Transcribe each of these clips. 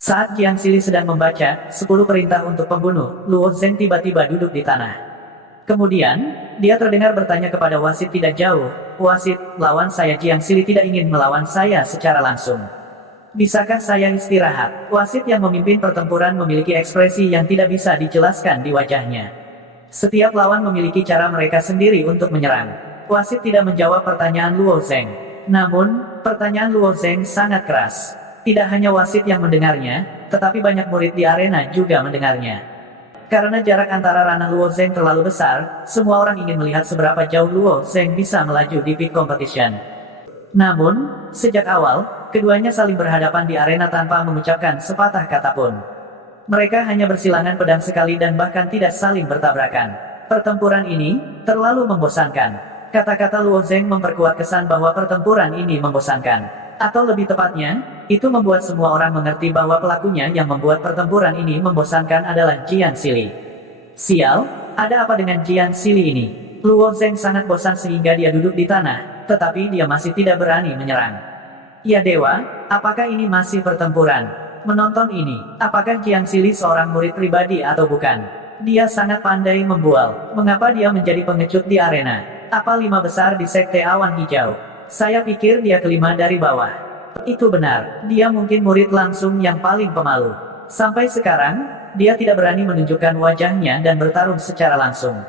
Saat Jiang Sili sedang membaca 10 perintah untuk pembunuh, Luo Zheng tiba-tiba duduk di tanah. Kemudian, dia terdengar bertanya kepada wasit tidak jauh, "Wasit, lawan saya Jiang Sili tidak ingin melawan saya secara langsung. Bisakah saya istirahat?" Wasit yang memimpin pertempuran memiliki ekspresi yang tidak bisa dijelaskan di wajahnya. Setiap lawan memiliki cara mereka sendiri untuk menyerang. Wasit tidak menjawab pertanyaan Luo Zheng. Namun, pertanyaan Luo Zheng sangat keras. Tidak hanya wasit yang mendengarnya, tetapi banyak murid di arena juga mendengarnya. Karena jarak antara ranah Luo Zheng terlalu besar, semua orang ingin melihat seberapa jauh Luo Zheng bisa melaju di peak competition. Namun, sejak awal, keduanya saling berhadapan di arena tanpa mengucapkan sepatah kata pun. Mereka hanya bersilangan pedang sekali dan bahkan tidak saling bertabrakan. Pertempuran ini terlalu membosankan. Kata-kata Luo Zheng memperkuat kesan bahwa pertempuran ini membosankan. Atau lebih tepatnya, itu membuat semua orang mengerti bahwa pelakunya yang membuat pertempuran ini membosankan adalah Jiang Sili. Sial, ada apa dengan Jiang Sili ini? Luo Zheng sangat bosan sehingga dia duduk di tanah, tetapi dia masih tidak berani menyerang. Ya dewa, apakah ini masih pertempuran? Menonton ini, apakah Jiang Sili seorang murid pribadi atau bukan? Dia sangat pandai membual. Mengapa dia menjadi pengecut di arena? Apa 5 besar di Sekte Awan Hijau? Saya pikir dia kelima dari bawah. Itu benar, dia mungkin murid langsung yang paling pemalu. Sampai sekarang, dia tidak berani menunjukkan wajahnya dan bertarung secara langsung.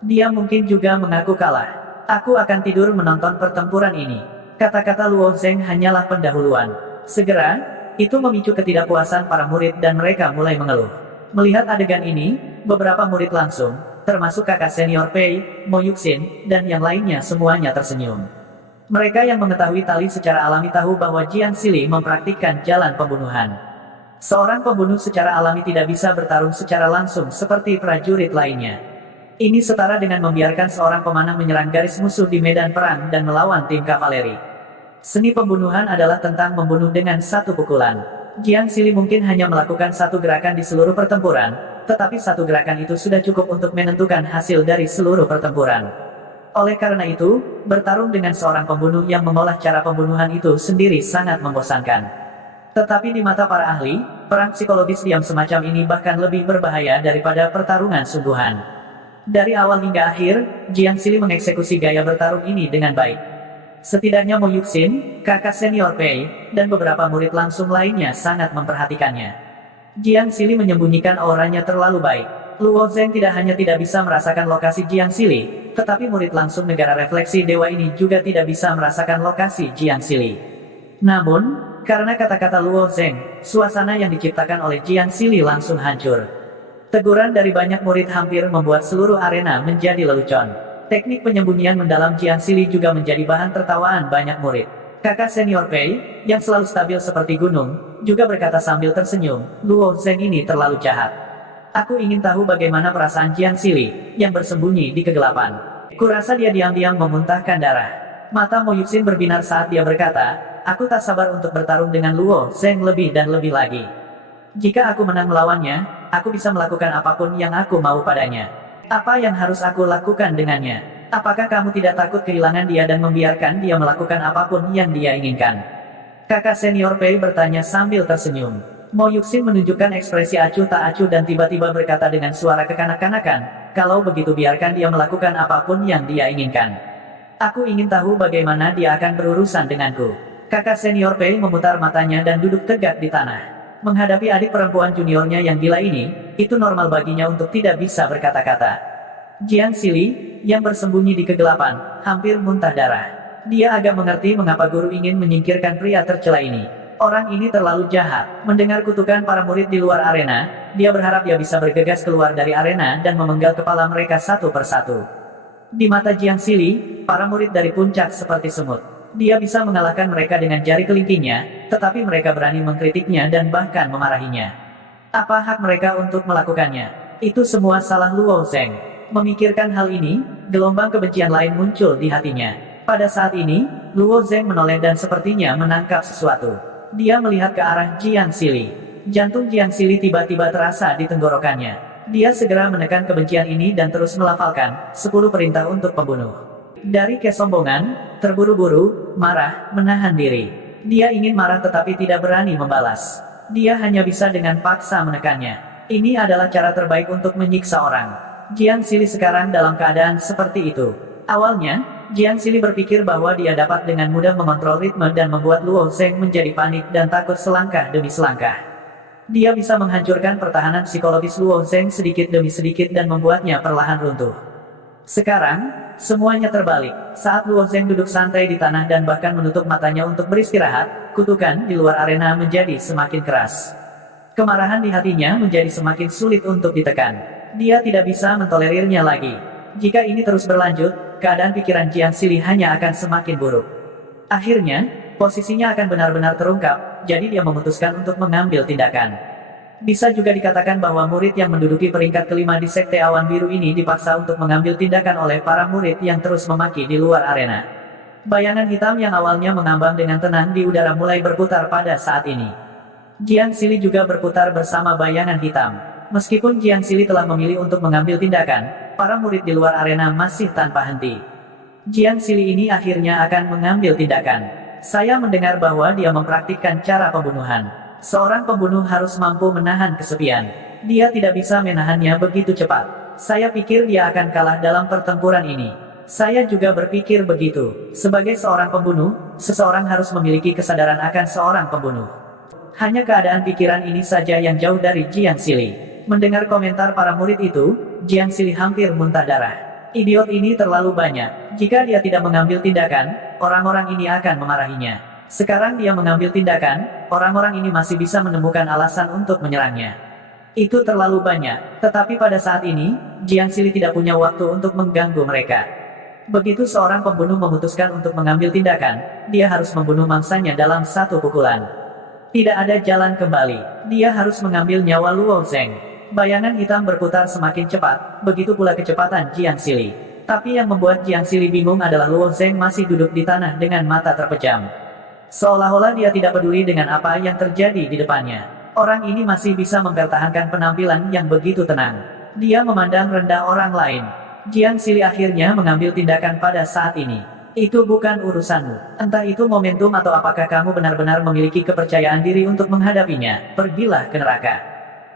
Dia mungkin juga mengaku kalah. Aku akan tidur menonton pertempuran ini. Kata-kata Luo Zheng hanyalah pendahuluan. Segera, itu memicu ketidakpuasan para murid dan mereka mulai mengeluh. Melihat adegan ini, beberapa murid langsung, termasuk kakak senior Pei, Mo Yuxin, dan yang lainnya semuanya tersenyum. Mereka yang mengetahui tali secara alami tahu bahwa Jiang Sili mempraktikkan jalan pembunuhan. Seorang pembunuh secara alami tidak bisa bertarung secara langsung seperti prajurit lainnya. Ini setara dengan membiarkan seorang pemanah menyerang garis musuh di medan perang dan melawan tim kavaleri. Seni pembunuhan adalah tentang membunuh dengan satu pukulan. Jiang Sili mungkin hanya melakukan satu gerakan di seluruh pertempuran, tetapi satu gerakan itu sudah cukup untuk menentukan hasil dari seluruh pertempuran. Oleh karena itu, bertarung dengan seorang pembunuh yang mengolah cara pembunuhan itu sendiri sangat membosankan. Tetapi di mata para ahli, perang psikologis diam semacam ini bahkan lebih berbahaya daripada pertarungan sungguhan. Dari awal hingga akhir, Jiang Sili mengeksekusi gaya bertarung ini dengan baik. Setidaknya Mo Yuxin, kakak senior Pei, dan beberapa murid langsung lainnya sangat memperhatikannya. Jiang Sili menyembunyikan auranya terlalu baik. Luo Zheng tidak hanya tidak bisa merasakan lokasi Jiang Sili, tetapi murid langsung negara refleksi dewa ini juga tidak bisa merasakan lokasi Jiang Sili. Namun, karena kata-kata Luo Zheng, suasana yang diciptakan oleh Jiang Sili langsung hancur. Teguran dari banyak murid hampir membuat seluruh arena menjadi lelucon. Teknik penyembunyian mendalam Jiang Sili juga menjadi bahan tertawaan banyak murid. Kakak senior Pei, yang selalu stabil seperti gunung, juga berkata sambil tersenyum, Luo Zheng ini terlalu jahat. Aku ingin tahu bagaimana perasaan Jiang Sili, yang bersembunyi di kegelapan. Kurasa dia diam-diam memuntahkan darah. Mata Mo Yuxin berbinar saat dia berkata, aku tak sabar untuk bertarung dengan Luo Zheng lebih dan lebih lagi. Jika aku menang melawannya, aku bisa melakukan apapun yang aku mau padanya. Apa yang harus aku lakukan dengannya? Apakah kamu tidak takut kehilangan dia dan membiarkan dia melakukan apapun yang dia inginkan? Kakak senior Pei bertanya sambil tersenyum. Mo Yuxin menunjukkan ekspresi acuh tak acuh dan tiba-tiba berkata dengan suara kekanak-kanakan, kalau begitu biarkan dia melakukan apapun yang dia inginkan. Aku ingin tahu bagaimana dia akan berurusan denganku. Kakak senior Pei memutar matanya dan duduk tegak di tanah. Menghadapi adik perempuan juniornya yang gila ini, itu normal baginya untuk tidak bisa berkata-kata. Jiang Sili, yang bersembunyi di kegelapan, hampir muntah darah. Dia agak mengerti mengapa guru ingin menyingkirkan pria tercela ini. Orang ini terlalu jahat. Mendengar kutukan para murid di luar arena, dia berharap dia bisa bergegas keluar dari arena dan memenggal kepala mereka satu persatu. Di mata Jiang Sili, para murid dari puncak seperti semut. Dia bisa mengalahkan mereka dengan jari kelingkingnya, tetapi mereka berani mengkritiknya dan bahkan memarahinya. Apa hak mereka untuk melakukannya? Itu semua salah Luo Zheng. Memikirkan hal ini, gelombang kebencian lain muncul di hatinya. Pada saat ini, Luo Zheng menoleh dan sepertinya menangkap sesuatu. Dia melihat ke arah Jiang Sili. Jantung Jiang Sili tiba-tiba terasa di tenggorokannya. Dia segera menekan kebencian ini dan terus melafalkan 10 perintah untuk pembunuh. Dari kesombongan, terburu-buru, marah, menahan diri. Dia ingin marah tetapi tidak berani membalas. Dia hanya bisa dengan paksa menekannya. Ini adalah cara terbaik untuk menyiksa orang. Jiang Xili sekarang dalam keadaan seperti itu. Awalnya, Jiang Xili berpikir bahwa dia dapat dengan mudah mengontrol ritme dan membuat Luo Zheng menjadi panik dan takut selangkah demi selangkah. Dia bisa menghancurkan pertahanan psikologis Luo Zheng sedikit demi sedikit dan membuatnya perlahan runtuh. Sekarang, semuanya terbalik. Saat Luo Zheng duduk santai di tanah dan bahkan menutup matanya untuk beristirahat, kutukan di luar arena menjadi semakin keras. Kemarahan di hatinya menjadi semakin sulit untuk ditekan. Dia tidak bisa mentolerirnya lagi. Jika ini terus berlanjut, keadaan pikiran Jiang Xili hanya akan semakin buruk. Akhirnya, posisinya akan benar-benar terungkap, jadi dia memutuskan untuk mengambil tindakan. Bisa juga dikatakan bahwa murid yang menduduki peringkat kelima di Sekte Awan Biru ini dipaksa untuk mengambil tindakan oleh para murid yang terus memaki di luar arena. Bayangan hitam yang awalnya mengambang dengan tenang di udara mulai berputar pada saat ini. Jiang Xili juga berputar bersama bayangan hitam. Meskipun Jiang Xili telah memilih untuk mengambil tindakan, para murid di luar arena masih tanpa henti. Jiang Xili ini akhirnya akan mengambil tindakan. Saya mendengar bahwa dia mempraktikkan cara pembunuhan. Seorang pembunuh harus mampu menahan kesepian. Dia tidak bisa menahannya begitu cepat. Saya pikir dia akan kalah dalam pertempuran ini. Saya juga berpikir begitu. Sebagai seorang pembunuh, seseorang harus memiliki kesadaran akan seorang pembunuh. Hanya keadaan pikiran ini saja yang jauh dari Jiang Xili. Mendengar komentar para murid itu, Jiang Xili hampir muntah darah. Idiot ini terlalu banyak. Jika dia tidak mengambil tindakan, orang-orang ini akan memarahinya. Sekarang dia mengambil tindakan, orang-orang ini masih bisa menemukan alasan untuk menyerangnya. Itu terlalu banyak, tetapi pada saat ini, Jiang Xili tidak punya waktu untuk mengganggu mereka. Begitu seorang pembunuh memutuskan untuk mengambil tindakan, dia harus membunuh mangsanya dalam satu pukulan. Tidak ada jalan kembali, dia harus mengambil nyawa Luo Zheng. Bayangan hitam berputar semakin cepat, begitu pula kecepatan Jiang Xili. Tapi yang membuat Jiang Xili bingung adalah Luo Zheng masih duduk di tanah dengan mata terpejam. Seolah-olah dia tidak peduli dengan apa yang terjadi di depannya. Orang ini masih bisa mempertahankan penampilan yang begitu tenang. Dia memandang rendah orang lain. Jiang Xili akhirnya mengambil tindakan pada saat ini. Itu bukan urusanmu. Entah itu momentum atau apakah kamu benar-benar memiliki kepercayaan diri untuk menghadapinya. Pergilah ke neraka.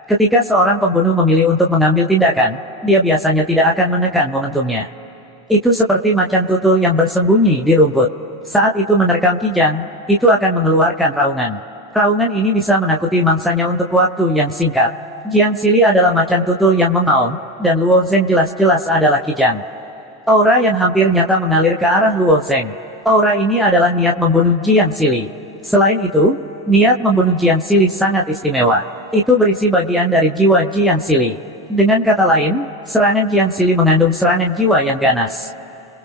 Ketika seorang pembunuh memilih untuk mengambil tindakan, dia biasanya tidak akan menekan momentumnya. Itu seperti macan tutul yang bersembunyi di rumput. Saat itu menerkam kijang, itu akan mengeluarkan raungan. Raungan ini bisa menakuti mangsanya untuk waktu yang singkat. Jiang Xili adalah macan tutul yang mengaum, dan Luo Zheng jelas-jelas adalah kijang. Aura yang hampir nyata mengalir ke arah Luo Zheng. Aura ini adalah niat membunuh Jiang Xili. Selain itu, niat membunuh Jiang Xili sangat istimewa. Itu berisi bagian dari jiwa Jiang Xili. Dengan kata lain, serangan Jiang Xili mengandung serangan jiwa yang ganas.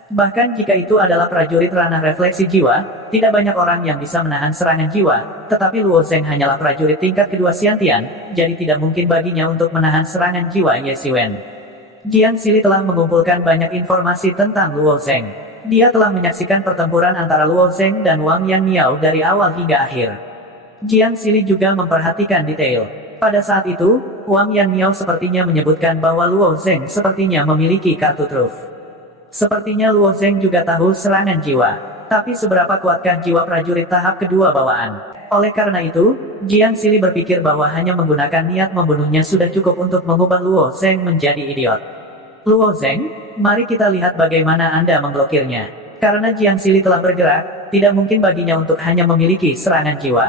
Bahkan jika itu adalah prajurit ranah refleksi jiwa, tidak banyak orang yang bisa menahan serangan jiwa, tetapi Luo Zheng hanyalah prajurit tingkat kedua Xiantian, jadi tidak mungkin baginya untuk menahan serangan jiwa Ye Xiwen. Jiang Xili telah mengumpulkan banyak informasi tentang Luo Zheng. Dia telah menyaksikan pertempuran antara Luo Zheng dan Wang Yanmiao dari awal hingga akhir. Jiang Xili juga memperhatikan detail. Pada saat itu, Wang Yanmiao sepertinya menyebutkan bahwa Luo Zheng sepertinya memiliki kartu truf. Sepertinya Luo Zheng juga tahu serangan jiwa. Tapi seberapa kuatkah jiwa prajurit tahap kedua bawaan? Oleh karena itu, Jiang Xili berpikir bahwa hanya menggunakan niat membunuhnya sudah cukup untuk mengubah Luo Zheng menjadi idiot. Luo Zheng, mari kita lihat bagaimana Anda memblokirnya. Karena Jiang Xili telah bergerak, tidak mungkin baginya untuk hanya memiliki serangan jiwa.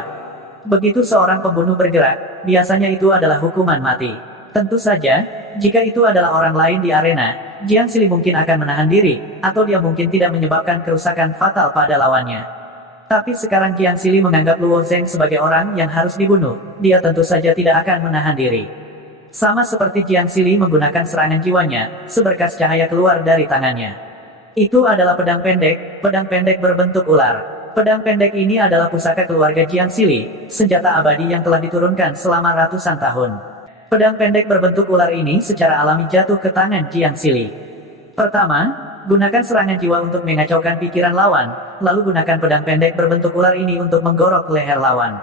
Begitu seorang pembunuh bergerak, biasanya itu adalah hukuman mati. Tentu saja, jika itu adalah orang lain di arena, Jiang Xili mungkin akan menahan diri, atau dia mungkin tidak menyebabkan kerusakan fatal pada lawannya. Tapi sekarang Jiang Xili menganggap Luo Zheng sebagai orang yang harus dibunuh, dia tentu saja tidak akan menahan diri. Sama seperti Jiang Xili menggunakan serangan jiwanya, seberkas cahaya keluar dari tangannya. Itu adalah pedang pendek berbentuk ular. Pedang pendek ini adalah pusaka keluarga Jiang Xili, senjata abadi yang telah diturunkan selama ratusan tahun. Pedang pendek berbentuk ular ini secara alami jatuh ke tangan Jiang Xili. Pertama, gunakan serangan jiwa untuk mengacaukan pikiran lawan, lalu gunakan pedang pendek berbentuk ular ini untuk menggorok leher lawan.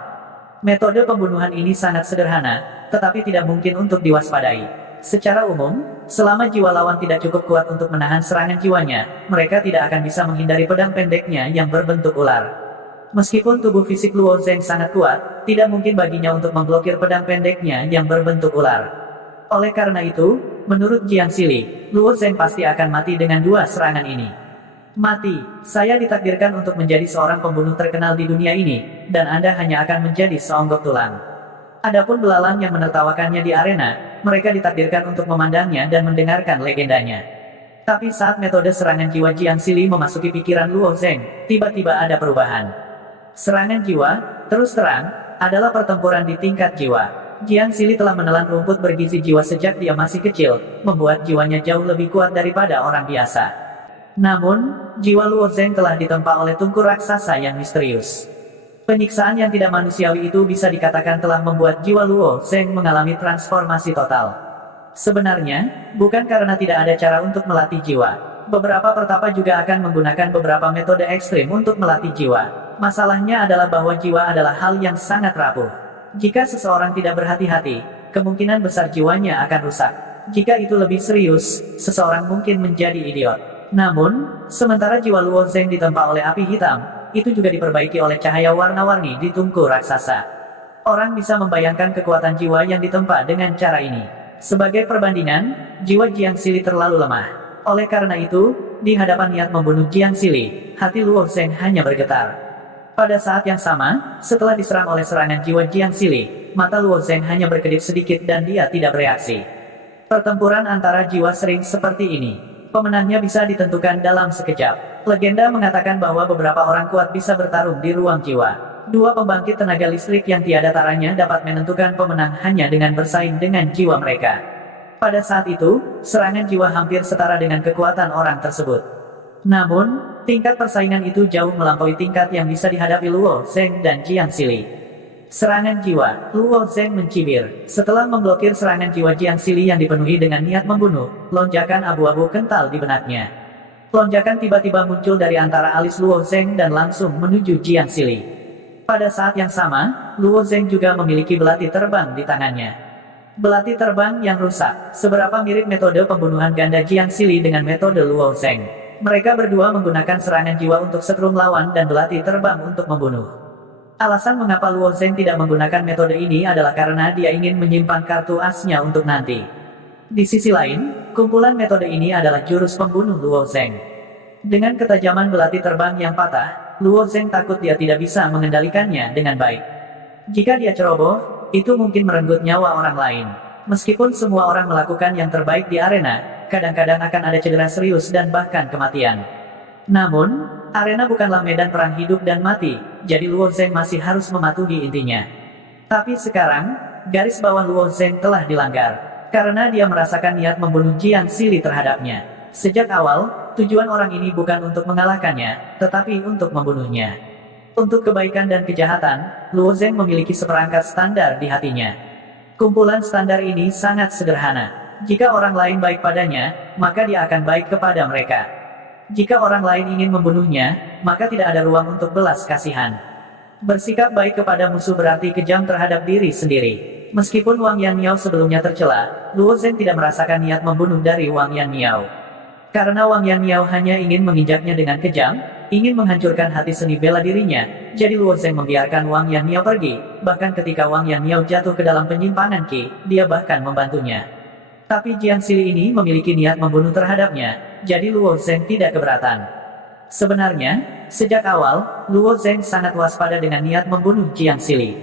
Metode pembunuhan ini sangat sederhana, tetapi tidak mungkin untuk diwaspadai. Secara umum, selama jiwa lawan tidak cukup kuat untuk menahan serangan jiwanya, mereka tidak akan bisa menghindari pedang pendeknya yang berbentuk ular. Meskipun tubuh fisik Luo Zeng sangat kuat, tidak mungkin baginya untuk memblokir pedang pendeknya yang berbentuk ular. Oleh karena itu, menurut Jiang Sili, Luo Zeng pasti akan mati dengan dua serangan ini. Mati, saya ditakdirkan untuk menjadi seorang pembunuh terkenal di dunia ini, dan Anda hanya akan menjadi seonggok tulang. Adapun belalang yang menertawakannya di arena, mereka ditakdirkan untuk memandangnya dan mendengarkan legendanya. Tapi saat metode serangan jiwa Jiang Sili memasuki pikiran Luo Zeng, tiba-tiba ada perubahan. Serangan jiwa, terus terang, adalah pertempuran di tingkat jiwa. Jiang Sili telah menelan rumput bergizi jiwa sejak dia masih kecil, membuat jiwanya jauh lebih kuat daripada orang biasa. Namun, jiwa Luo Zeng telah ditempa oleh tungku raksasa yang misterius. Penyiksaan yang tidak manusiawi itu bisa dikatakan telah membuat jiwa Luo Zeng mengalami transformasi total. Sebenarnya, bukan karena tidak ada cara untuk melatih jiwa. Beberapa pertapa juga akan menggunakan beberapa metode ekstrim untuk melatih jiwa. Masalahnya adalah bahwa jiwa adalah hal yang sangat rapuh. Jika seseorang tidak berhati-hati, kemungkinan besar jiwanya akan rusak. Jika itu lebih serius, seseorang mungkin menjadi idiot. Namun, sementara jiwa Luo Zeng ditempa oleh api hitam, itu juga diperbaiki oleh cahaya warna-warni di tungku raksasa. Orang bisa membayangkan kekuatan jiwa yang ditempa dengan cara ini. Sebagai perbandingan, jiwa Jiang Sili terlalu lemah. Oleh karena itu, di hadapan niat membunuh Jiang Sili, hati Luo Zeng hanya bergetar. Pada saat yang sama, setelah diserang oleh serangan jiwa Jiang Sili, mata Luo Zeng hanya berkedip sedikit dan dia tidak bereaksi. Pertempuran antara jiwa sering seperti ini. Pemenangnya bisa ditentukan dalam sekejap. Legenda mengatakan bahwa beberapa orang kuat bisa bertarung di ruang jiwa. Dua pembangkit tenaga listrik yang tiada taranya dapat menentukan pemenang hanya dengan bersaing dengan jiwa mereka. Pada saat itu, serangan jiwa hampir setara dengan kekuatan orang tersebut. Namun, tingkat persaingan itu jauh melampaui tingkat yang bisa dihadapi Luo Zeng dan Jiang Sili. Serangan jiwa, Luo Zeng mencibir. Setelah memblokir serangan jiwa Jiang Sili yang dipenuhi dengan niat membunuh, lonjakan abu-abu kental di benaknya. Lonjakan tiba-tiba muncul dari antara alis Luo Zeng dan langsung menuju Jiang Sili. Pada saat yang sama, Luo Zeng juga memiliki belati terbang di tangannya. Belati terbang yang rusak, seberapa mirip metode pembunuhan ganda Jiang Sili dengan metode Luo Zeng. Mereka berdua menggunakan serangan jiwa untuk setrum lawan dan belati terbang untuk membunuh. Alasan mengapa Luo Zeng tidak menggunakan metode ini adalah karena dia ingin menyimpan kartu asnya untuk nanti. Di sisi lain, kumpulan metode ini adalah jurus pembunuh Luo Zeng. Dengan ketajaman belati terbang yang patah, Luo Zeng takut dia tidak bisa mengendalikannya dengan baik. Jika dia ceroboh, itu mungkin merenggut nyawa orang lain. Meskipun semua orang melakukan yang terbaik di arena, kadang-kadang akan ada cedera serius dan bahkan kematian. Namun, arena bukanlah medan perang hidup dan mati, jadi Luo Zeng masih harus mematuhi intinya. Tapi sekarang, garis bawah Luo Zeng telah dilanggar, karena dia merasakan niat membunuh Jiang Sili terhadapnya. Sejak awal, tujuan orang ini bukan untuk mengalahkannya, tetapi untuk membunuhnya. Untuk kebaikan dan kejahatan, Luo Zeng memiliki seperangkat standar di hatinya. Kumpulan standar ini sangat sederhana. Jika orang lain baik padanya, maka dia akan baik kepada mereka. Jika orang lain ingin membunuhnya, maka tidak ada ruang untuk belas kasihan. Bersikap baik kepada musuh berarti kejam terhadap diri sendiri. Meskipun Wang Yanmiao sebelumnya tercela, Luo Zeng tidak merasakan niat membunuh dari Wang Yanmiao. Karena Wang Yanmiao hanya ingin menginjaknya dengan kejam, ingin menghancurkan hati seni bela dirinya, jadi Luo Zeng membiarkan Wang Yanmiao pergi. Bahkan ketika Wang Yanmiao jatuh ke dalam penyimpangan Qi, dia bahkan membantunya. Tapi Jiang Sili ini memiliki niat membunuh terhadapnya, jadi Luo Zeng tidak keberatan. Sebenarnya, sejak awal, Luo Zeng sangat waspada dengan niat membunuh Jiang Sili.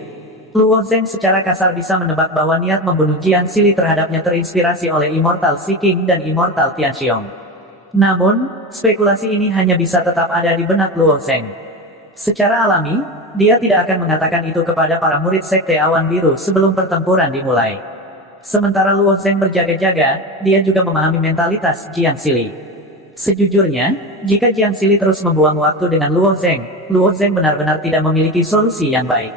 Luo Zeng secara kasar bisa menebak bahwa niat membunuh Jiang Sili terhadapnya terinspirasi oleh Immortal Sea King dan Immortal Tianxiong. Namun, spekulasi ini hanya bisa tetap ada di benak Luo Zeng. Secara alami, dia tidak akan mengatakan itu kepada para murid Sekte Awan Biru sebelum pertempuran dimulai. Sementara Luo Zeng berjaga-jaga, dia juga memahami mentalitas Jiang Sili. Sejujurnya, jika Jiang Sili terus membuang waktu dengan Luo Zeng benar-benar tidak memiliki solusi yang baik.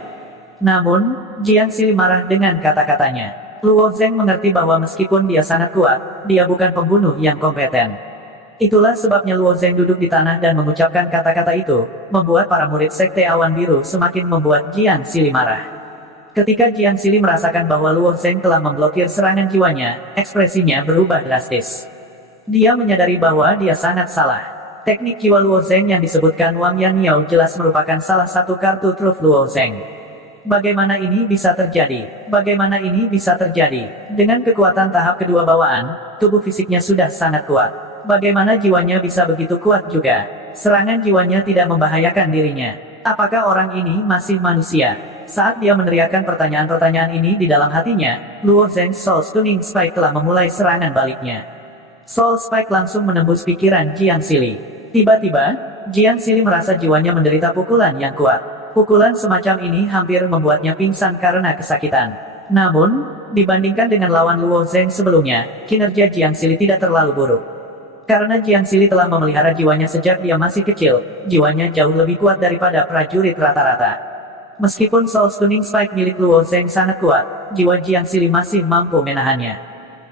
Namun, Jiang Sili marah dengan kata-katanya. Luo Zeng mengerti bahwa meskipun dia sangat kuat, dia bukan pembunuh yang kompeten. Itulah sebabnya Luo Zeng duduk di tanah dan mengucapkan kata-kata itu, membuat para murid Sekte Awan Biru semakin membuat Jiang Sili marah. Ketika Jiang Sili merasakan bahwa Luo Zeng telah memblokir serangan jiwanya, ekspresinya berubah drastis. Dia menyadari bahwa dia sangat salah. Teknik jiwa Luo Zheng yang disebutkan Wang Yanniao jelas merupakan salah satu kartu truf Luo Zheng. Bagaimana ini bisa terjadi? Bagaimana ini bisa terjadi? Dengan kekuatan tahap kedua bawaan, tubuh fisiknya sudah sangat kuat. Bagaimana jiwanya bisa begitu kuat juga? Serangan jiwanya tidak membahayakan dirinya. Apakah orang ini masih manusia? Saat dia meneriakkan pertanyaan-pertanyaan ini di dalam hatinya, Luo Zheng Soul Stunning Spike telah memulai serangan baliknya. Soul Spike langsung menembus pikiran Jiang Sili. Tiba-tiba, Jiang Sili merasa jiwanya menderita pukulan yang kuat. Pukulan semacam ini hampir membuatnya pingsan karena kesakitan. Namun, dibandingkan dengan lawan Luo Zheng sebelumnya, kinerja Jiang Sili tidak terlalu buruk. Karena Jiang Sili telah memelihara jiwanya sejak dia masih kecil, jiwanya jauh lebih kuat daripada prajurit rata-rata. Meskipun Soul Stunning Spike milik Luo Zheng sangat kuat, jiwa Jiang Sili masih mampu menahannya.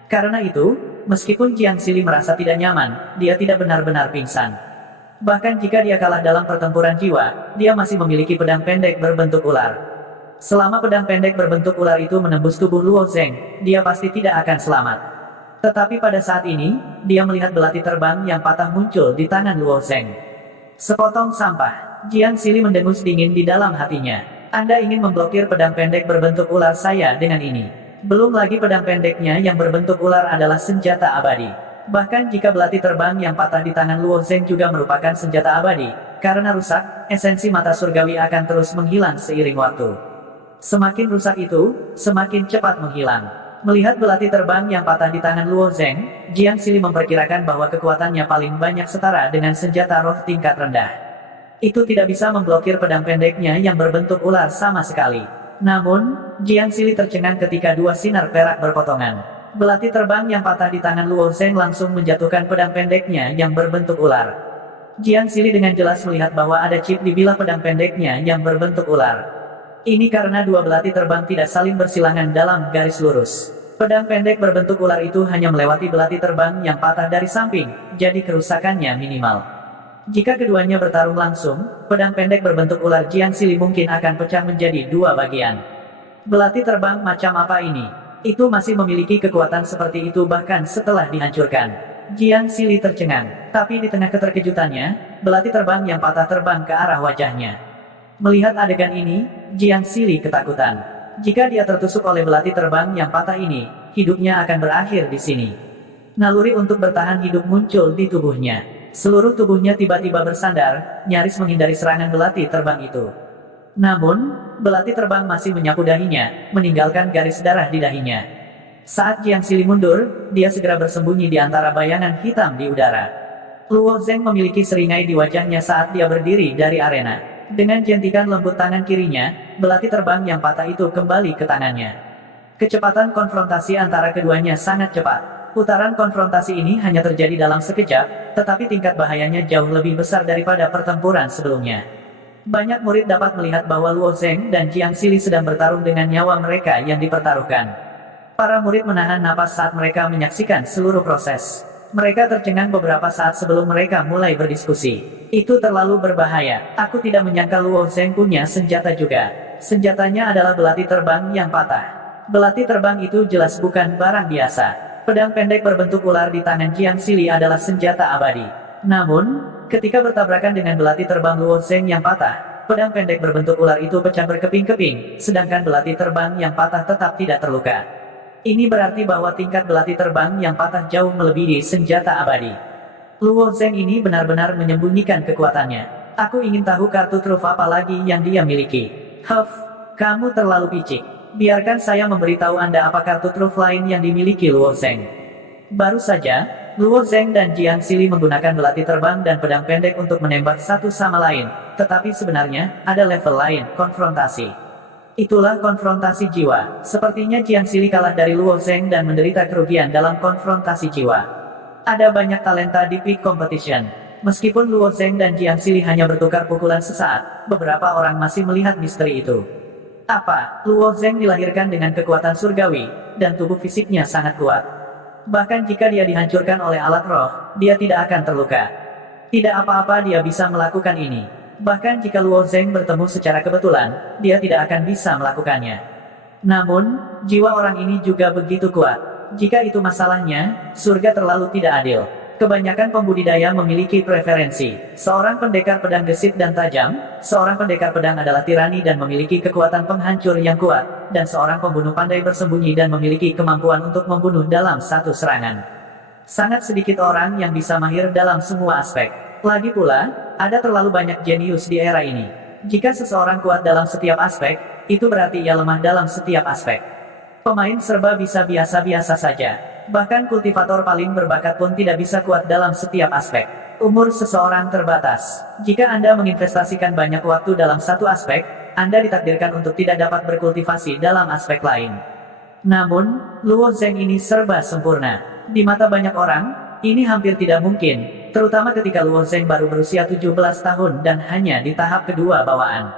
Karena itu, meskipun Jiang Sili merasa tidak nyaman, dia tidak benar-benar pingsan. Bahkan jika dia kalah dalam pertempuran jiwa, dia masih memiliki pedang pendek berbentuk ular. Selama pedang pendek berbentuk ular itu menembus tubuh Luo Zheng, dia pasti tidak akan selamat. Tetapi pada saat ini, dia melihat belati terbang yang patah muncul di tangan Luo Zheng. Sepotong sampah, Jiang Sili mendengus dingin di dalam hatinya. Anda ingin memblokir pedang pendek berbentuk ular saya dengan ini. Belum lagi pedang pendeknya yang berbentuk ular adalah senjata abadi. Bahkan jika belati terbang yang patah di tangan Luo Zheng juga merupakan senjata abadi, karena rusak, esensi mata surgawi akan terus menghilang seiring waktu. Semakin rusak itu, semakin cepat menghilang. Melihat belati terbang yang patah di tangan Luo Zheng, Jiang Sili memperkirakan bahwa kekuatannya paling banyak setara dengan senjata roh tingkat rendah. Itu tidak bisa memblokir pedang pendeknya yang berbentuk ular sama sekali. Namun, Jiang Sili tercengang ketika dua sinar perak berpotongan. Belati terbang yang patah di tangan Luo Zheng langsung menjatuhkan pedang pendeknya yang berbentuk ular. Jiang Sili dengan jelas melihat bahwa ada chip di bilah pedang pendeknya yang berbentuk ular. Ini karena dua belati terbang tidak saling bersilangan dalam garis lurus. Pedang pendek berbentuk ular itu hanya melewati belati terbang yang patah dari samping, jadi kerusakannya minimal. Jika keduanya bertarung langsung, pedang pendek berbentuk ular Jiang Sili mungkin akan pecah menjadi dua bagian. Belati terbang macam apa ini? Itu masih memiliki kekuatan seperti itu bahkan setelah dihancurkan. Jiang Sili tercengang, tapi di tengah keterkejutannya, belati terbang yang patah terbang ke arah wajahnya. Melihat adegan ini, Jiang Sili ketakutan. Jika dia tertusuk oleh belati terbang yang patah ini, hidupnya akan berakhir di sini. Naluri untuk bertahan hidup muncul di tubuhnya. Seluruh tubuhnya tiba-tiba bersandar, nyaris menghindari serangan belati terbang itu. Namun, belati terbang masih menyapu dahinya, meninggalkan garis darah di dahinya. Saat Jiang Sili mundur, dia segera bersembunyi di antara bayangan hitam di udara. Luo Zheng memiliki seringai di wajahnya saat dia berdiri dari arena. Dengan jentikan lembut tangan kirinya, belati terbang yang patah itu kembali ke tangannya. Kecepatan konfrontasi antara keduanya sangat cepat. Putaran konfrontasi ini hanya terjadi dalam sekejap, tetapi tingkat bahayanya jauh lebih besar daripada pertempuran sebelumnya. Banyak murid dapat melihat bahwa Luo Zheng dan Jiang Sili sedang bertarung dengan nyawa mereka yang dipertaruhkan. Para murid menahan napas saat mereka menyaksikan seluruh proses. Mereka tercengang beberapa saat sebelum mereka mulai berdiskusi. Itu terlalu berbahaya. Aku tidak menyangka Luo Zheng punya senjata juga. Senjatanya adalah belati terbang yang patah. Belati terbang itu jelas bukan barang biasa. Pedang pendek berbentuk ular di tangan Jiang Sili adalah senjata abadi. Namun, ketika bertabrakan dengan belati terbang Luo Zheng yang patah, pedang pendek berbentuk ular itu pecah berkeping-keping, sedangkan belati terbang yang patah tetap tidak terluka. Ini berarti bahwa tingkat belati terbang yang patah jauh melebihi senjata abadi. Luo Zheng ini benar-benar menyembunyikan kekuatannya. Aku ingin tahu kartu truf apa lagi yang dia miliki. Huff, kamu terlalu picik. Biarkan saya memberitahu Anda apa kartu truf lain yang dimiliki Luo Zheng. Baru saja, Luo Zheng dan Jiang Sili menggunakan belati terbang dan pedang pendek untuk menembak satu sama lain, tetapi sebenarnya, ada level lain, konfrontasi. Itulah konfrontasi jiwa. Sepertinya Jiang Sili kalah dari Luo Zheng dan menderita kerugian dalam konfrontasi jiwa. Ada banyak talenta di peak competition. Meskipun Luo Zheng dan Jiang Sili hanya bertukar pukulan sesaat, beberapa orang masih melihat misteri itu. Apa? Luo Zheng dilahirkan dengan kekuatan surgawi, dan tubuh fisiknya sangat kuat. Bahkan jika dia dihancurkan oleh alat roh, dia tidak akan terluka. Tidak apa-apa dia bisa melakukan ini. Bahkan jika Luo Zheng bertemu secara kebetulan, dia tidak akan bisa melakukannya. Namun, jiwa orang ini juga begitu kuat. Jika itu masalahnya, surga terlalu tidak adil. Kebanyakan pembudidaya memiliki preferensi. Seorang pendekar pedang gesit dan tajam, seorang pendekar pedang adalah tirani dan memiliki kekuatan penghancur yang kuat, dan seorang pembunuh pandai bersembunyi dan memiliki kemampuan untuk membunuh dalam satu serangan. Sangat sedikit orang yang bisa mahir dalam semua aspek. Lagi pula, ada terlalu banyak jenius di era ini. Jika seseorang kuat dalam setiap aspek, itu berarti ia lemah dalam setiap aspek. Pemain serba bisa biasa-biasa saja. Bahkan kultivator paling berbakat pun tidak bisa kuat dalam setiap aspek. Umur seseorang terbatas. Jika Anda menginvestasikan banyak waktu dalam satu aspek, Anda ditakdirkan untuk tidak dapat berkultivasi dalam aspek lain. Namun, Luo Zheng ini serba sempurna. Di mata banyak orang, ini hampir tidak mungkin, terutama ketika Luo Zheng baru berusia 17 tahun dan hanya di tahap kedua bawaan.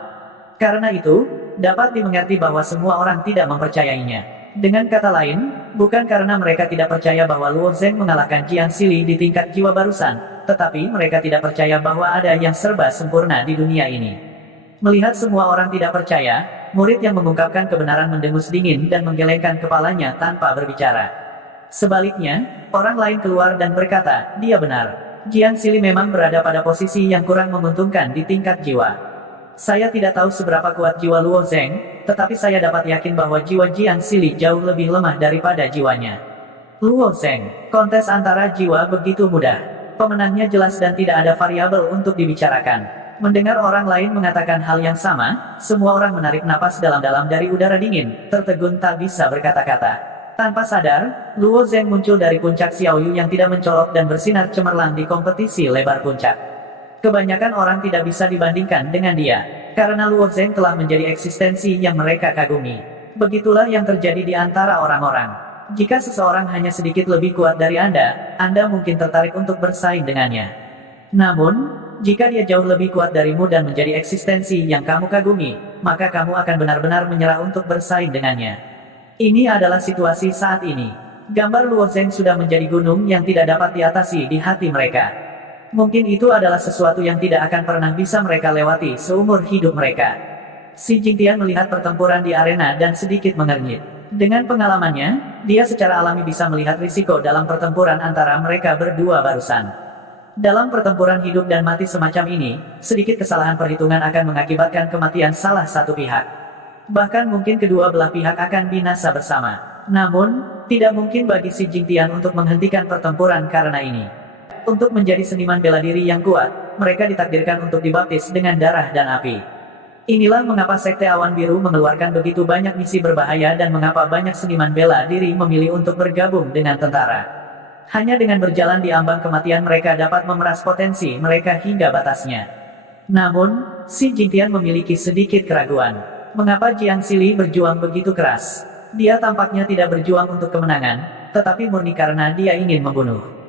Karena itu, dapat dimengerti bahwa semua orang tidak mempercayainya. Dengan kata lain, bukan karena mereka tidak percaya bahwa Luo Zheng mengalahkan Jiang Xili di tingkat jiwa barusan, tetapi mereka tidak percaya bahwa ada yang serba sempurna di dunia ini. Melihat semua orang tidak percaya, murid yang mengungkapkan kebenaran mendengus dingin dan menggelengkan kepalanya tanpa berbicara. Sebaliknya, orang lain keluar dan berkata, dia benar. Jiang Xili memang berada pada posisi yang kurang menguntungkan di tingkat jiwa. Saya tidak tahu seberapa kuat jiwa Luo Zheng, tetapi saya dapat yakin bahwa jiwa Jiang Xili jauh lebih lemah daripada jiwanya. Luo Zheng, kontes antara jiwa begitu mudah. Pemenangnya jelas dan tidak ada variabel untuk dibicarakan. Mendengar orang lain mengatakan hal yang sama, semua orang menarik napas dalam-dalam dari udara dingin, tertegun tak bisa berkata-kata. Tanpa sadar, Luo Zheng muncul dari puncak Xiaoyu yang tidak mencolok dan bersinar cemerlang di kompetisi lebar puncak. Kebanyakan orang tidak bisa dibandingkan dengan dia, karena Luo Zheng telah menjadi eksistensi yang mereka kagumi. Begitulah yang terjadi di antara orang-orang. Jika seseorang hanya sedikit lebih kuat dari Anda mungkin tertarik untuk bersaing dengannya. Namun, jika dia jauh lebih kuat darimu dan menjadi eksistensi yang kamu kagumi, maka kamu akan benar-benar menyerah untuk bersaing dengannya. Ini adalah situasi saat ini. Gambar Luo Zheng sudah menjadi gunung yang tidak dapat diatasi di hati mereka. Mungkin itu adalah sesuatu yang tidak akan pernah bisa mereka lewati seumur hidup mereka. Xi Jingtian melihat pertempuran di arena dan sedikit mengernyit. Dengan pengalamannya, dia secara alami bisa melihat risiko dalam pertempuran antara mereka berdua barusan. Dalam pertempuran hidup dan mati semacam ini, sedikit kesalahan perhitungan akan mengakibatkan kematian salah satu pihak. Bahkan mungkin kedua belah pihak akan binasa bersama. Namun, tidak mungkin bagi Xi Jingtian untuk menghentikan pertempuran karena ini. Untuk menjadi seniman bela diri yang kuat, mereka ditakdirkan untuk dibaptis dengan darah dan api. Inilah mengapa Sekte Awan Biru mengeluarkan begitu banyak misi berbahaya dan mengapa banyak seniman bela diri memilih untuk bergabung dengan tentara. Hanya dengan berjalan di ambang kematian mereka dapat memeras potensi mereka hingga batasnya. Namun, Xi Jingtian memiliki sedikit keraguan. Mengapa Jiang Xili berjuang begitu keras? Dia tampaknya tidak berjuang untuk kemenangan, tetapi murni karena dia ingin membunuh.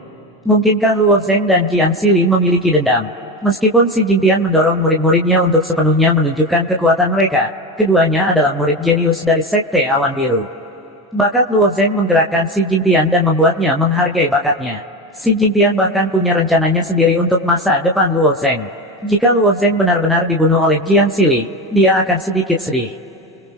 Mungkinkah Luo Zheng dan Jiang Xili memiliki dendam? Meskipun Xi Jingtian mendorong murid-muridnya untuk sepenuhnya menunjukkan kekuatan mereka, keduanya adalah murid jenius dari Sekte Awan Biru. Bakat Luo Zheng menggerakkan Xi Jingtian dan membuatnya menghargai bakatnya. Xi Jingtian bahkan punya rencananya sendiri untuk masa depan Luo Zheng. Jika Luo Zheng benar-benar dibunuh oleh Jiang Xili, dia akan sedikit sedih.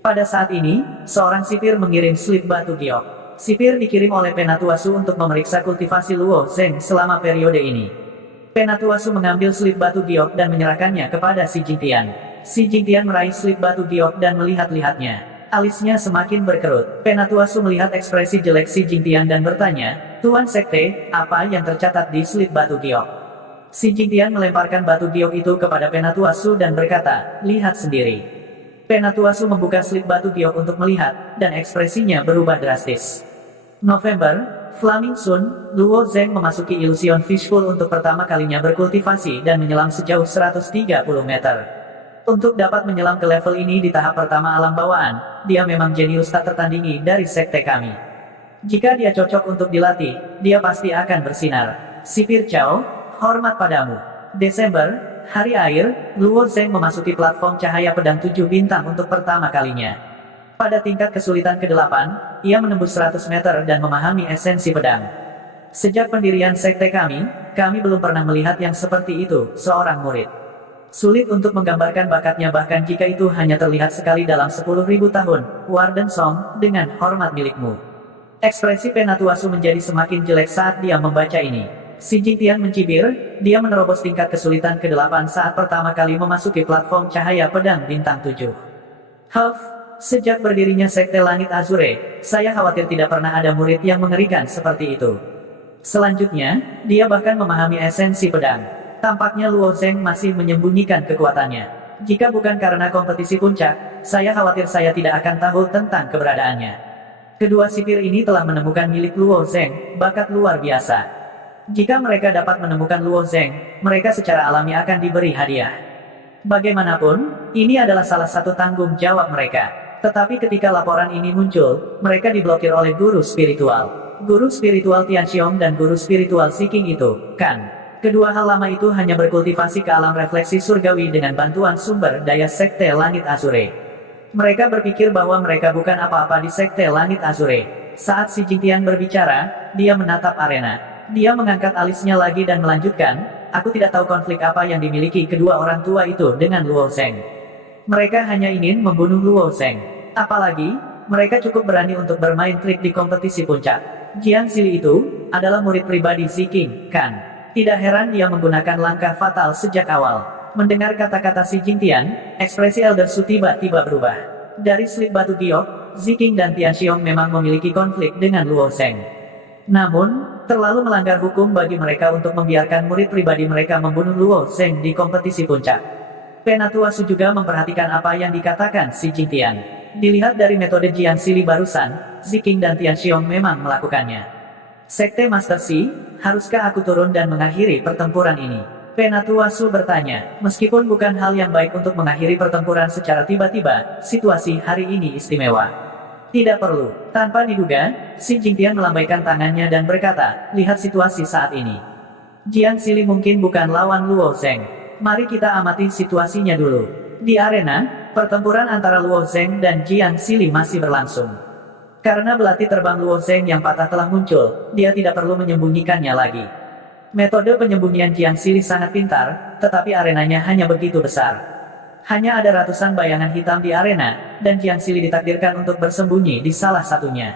Pada saat ini, seorang sipir mengirim slip batu giok. Sipir dikirim oleh Penatuasu untuk memeriksa kultivasi Luo Zheng selama periode ini. Penatuasu mengambil slip batu giok dan menyerahkannya kepada Xi Jingtian. Xi Jingtian meraih slip batu giok dan melihat-lihatnya. Alisnya semakin berkerut. Penatuasu melihat ekspresi jelek Xi Jingtian dan bertanya, Tuan Sekte, apa yang tercatat di slip batu giok? Xi Jingtian melemparkan batu giok itu kepada Penatuasu dan berkata, lihat sendiri. Penatuasu membuka slip batu giok untuk melihat, dan ekspresinya berubah drastis. November, Flaming Sun, Luo Zheng memasuki Illusion Fishbowl untuk pertama kalinya berkultivasi dan menyelam sejauh 130 meter. Untuk dapat menyelam ke level ini di tahap pertama alam bawaan, dia memang jenius tak tertandingi dari sekte kami. Jika dia cocok untuk dilatih, dia pasti akan bersinar. Sipir Chao, hormat padamu. Desember, hari air, Luo Zheng memasuki platform cahaya pedang 7 bintang untuk pertama kalinya. Pada tingkat kesulitan ke-8, ia menembus 100 meter dan memahami esensi pedang. Sejak pendirian sekte kami belum pernah melihat yang seperti itu, seorang murid. Sulit untuk menggambarkan bakatnya bahkan jika itu hanya terlihat sekali dalam 10.000 tahun, Warden Song, dengan hormat milikmu. Ekspresi Penatuasu menjadi semakin jelek saat dia membaca ini. Si Jingtian mencibir, dia menerobos tingkat kesulitan ke-8 saat pertama kali memasuki platform cahaya pedang bintang 7. Huff, sejak berdirinya Sekte Langit Azure, saya khawatir tidak pernah ada murid yang mengerikan seperti itu. Selanjutnya, dia bahkan memahami esensi pedang. Tampaknya Luo Zheng masih menyembunyikan kekuatannya. Jika bukan karena kompetisi puncak, saya khawatir saya tidak akan tahu tentang keberadaannya. Kedua sipir ini telah menemukan milik Luo Zheng, bakat luar biasa. Jika mereka dapat menemukan Luo Zheng, mereka secara alami akan diberi hadiah. Bagaimanapun, ini adalah salah satu tanggung jawab mereka. Tetapi ketika laporan ini muncul, mereka diblokir oleh guru spiritual. Guru spiritual Tianxiong dan guru spiritual Ziking itu, kan? Kedua hal lama itu hanya berkultivasi ke alam refleksi surgawi dengan bantuan sumber daya Sekte Langit Azure. Mereka berpikir bahwa mereka bukan apa-apa di Sekte Langit Azure. Saat si Jingtian berbicara, dia menatap arena. Dia mengangkat alisnya lagi dan melanjutkan, aku tidak tahu konflik apa yang dimiliki kedua orang tua itu dengan Luo Zheng. Mereka hanya ingin membunuh Luo Zheng. Apalagi, mereka cukup berani untuk bermain trik di kompetisi puncak. Jiang Xili itu adalah murid pribadi Ziking, kan? Tidak heran dia menggunakan langkah fatal sejak awal. Mendengar kata-kata si Jingtian, ekspresi Elder Su tiba-tiba berubah. Dari slip batu giok, Ziking dan Tianxiong memang memiliki konflik dengan Luo Zheng. Namun, terlalu melanggar hukum bagi mereka untuk membiarkan murid pribadi mereka membunuh Luo Zheng di kompetisi puncak. Penatua Su juga memperhatikan apa yang dikatakan si Jingtian. Dilihat dari metode Jiang Xili barusan, Ziking dan Tianxiong memang melakukannya. Sekte Master Xi, haruskah aku turun dan mengakhiri pertempuran ini? Penatua Su bertanya, meskipun bukan hal yang baik untuk mengakhiri pertempuran secara tiba-tiba, situasi hari ini istimewa. Tidak perlu. Tanpa diduga, si Jingtian melambaikan tangannya dan berkata, lihat situasi saat ini. Jiang Xili mungkin bukan lawan Luo Zheng. Mari kita amati situasinya dulu. Di arena, pertempuran antara Luo Zheng dan Jiang Xili masih berlangsung. Karena belati terbang Luo Zheng yang patah telah muncul, dia tidak perlu menyembunyikannya lagi. Metode penyembunyian Jiang Xili sangat pintar, tetapi arenanya hanya begitu besar. Hanya ada ratusan bayangan hitam di arena, dan Jiang Xili ditakdirkan untuk bersembunyi di salah satunya.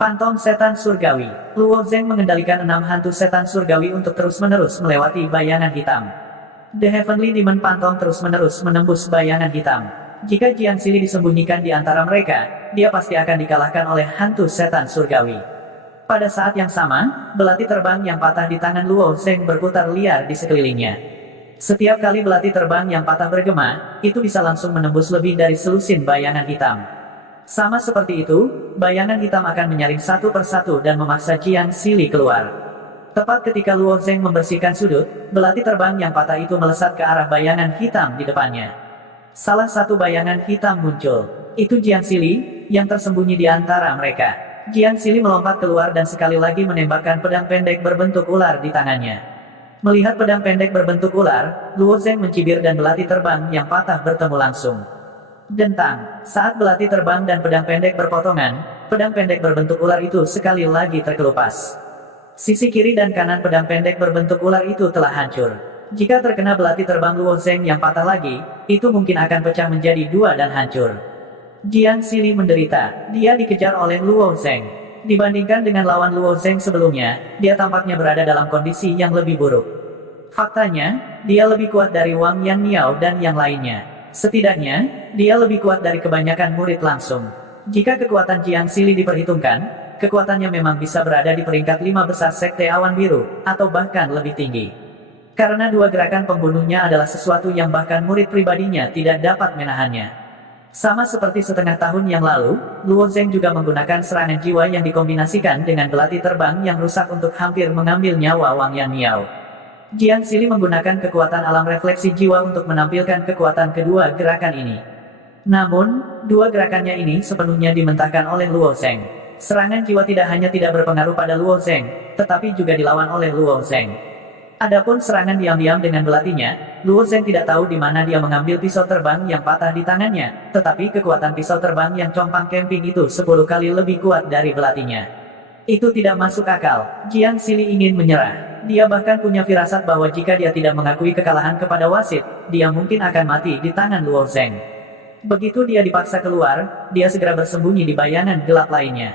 Pantom Setan Surgawi. Luo Zheng mengendalikan 6 hantu setan surgawi untuk terus-menerus melewati bayangan hitam. The Heavenly Demon Phantom terus-menerus menembus bayangan hitam. Jika Jiang Xili disembunyikan di antara mereka, dia pasti akan dikalahkan oleh hantu setan surgawi. Pada saat yang sama, belati terbang yang patah di tangan Luo Zheng berputar liar di sekelilingnya. Setiap kali belati terbang yang patah bergema, itu bisa langsung menembus lebih dari selusin bayangan hitam. Sama seperti itu, bayangan hitam akan menyaring satu persatu dan memaksa Jiang Xili keluar. Tepat ketika Luo Zheng membersihkan sudut, belati terbang yang patah itu melesat ke arah bayangan hitam di depannya. Salah satu bayangan hitam muncul. Itu Jiang Xili, yang tersembunyi di antara mereka. Jiang Xili melompat keluar dan sekali lagi menembakkan pedang pendek berbentuk ular di tangannya. Melihat pedang pendek berbentuk ular, Luo Zheng mencibir dan belati terbang yang patah bertemu langsung. Dentang, saat belati terbang dan pedang pendek berpotongan, pedang pendek berbentuk ular itu sekali lagi terkelupas. Sisi kiri dan kanan pedang pendek berbentuk ular itu telah hancur. Jika terkena belati terbang Luo Zheng yang patah lagi, itu mungkin akan pecah menjadi 2 dan hancur. Jiang Xili menderita, dia dikejar oleh Luo Zheng. Dibandingkan dengan lawan Luo Zheng sebelumnya, dia tampaknya berada dalam kondisi yang lebih buruk. Faktanya, dia lebih kuat dari Wang Yanmiao dan yang lainnya. Setidaknya, dia lebih kuat dari kebanyakan murid langsung. Jika kekuatan Jiang Xili diperhitungkan, kekuatannya memang bisa berada di peringkat 5 besar Sekte Awan Biru, atau bahkan lebih tinggi. Karena 2 gerakan pembunuhnya adalah sesuatu yang bahkan murid pribadinya tidak dapat menahannya. Sama seperti setengah tahun yang lalu, Luo Zheng juga menggunakan serangan jiwa yang dikombinasikan dengan belati terbang yang rusak untuk hampir mengambil nyawa Wang Yanmiao. Jiang Xili menggunakan kekuatan alam refleksi jiwa untuk menampilkan kekuatan kedua gerakan ini. Namun, 2 gerakannya ini sepenuhnya dimentahkan oleh Luo Zheng. Serangan jiwa tidak hanya tidak berpengaruh pada Luo Zheng, tetapi juga dilawan oleh Luo Zheng. Adapun serangan diam-diam dengan belatinya, Luo Zheng tidak tahu di mana dia mengambil pisau terbang yang patah di tangannya, tetapi kekuatan pisau terbang yang compang camping itu 10 kali lebih kuat dari belatinya. Itu tidak masuk akal. Jiang Xili ingin menyerah. Dia bahkan punya firasat bahwa jika dia tidak mengakui kekalahan kepada wasit, dia mungkin akan mati di tangan Luo Zheng. Begitu dia dipaksa keluar, dia segera bersembunyi di bayangan gelap lainnya.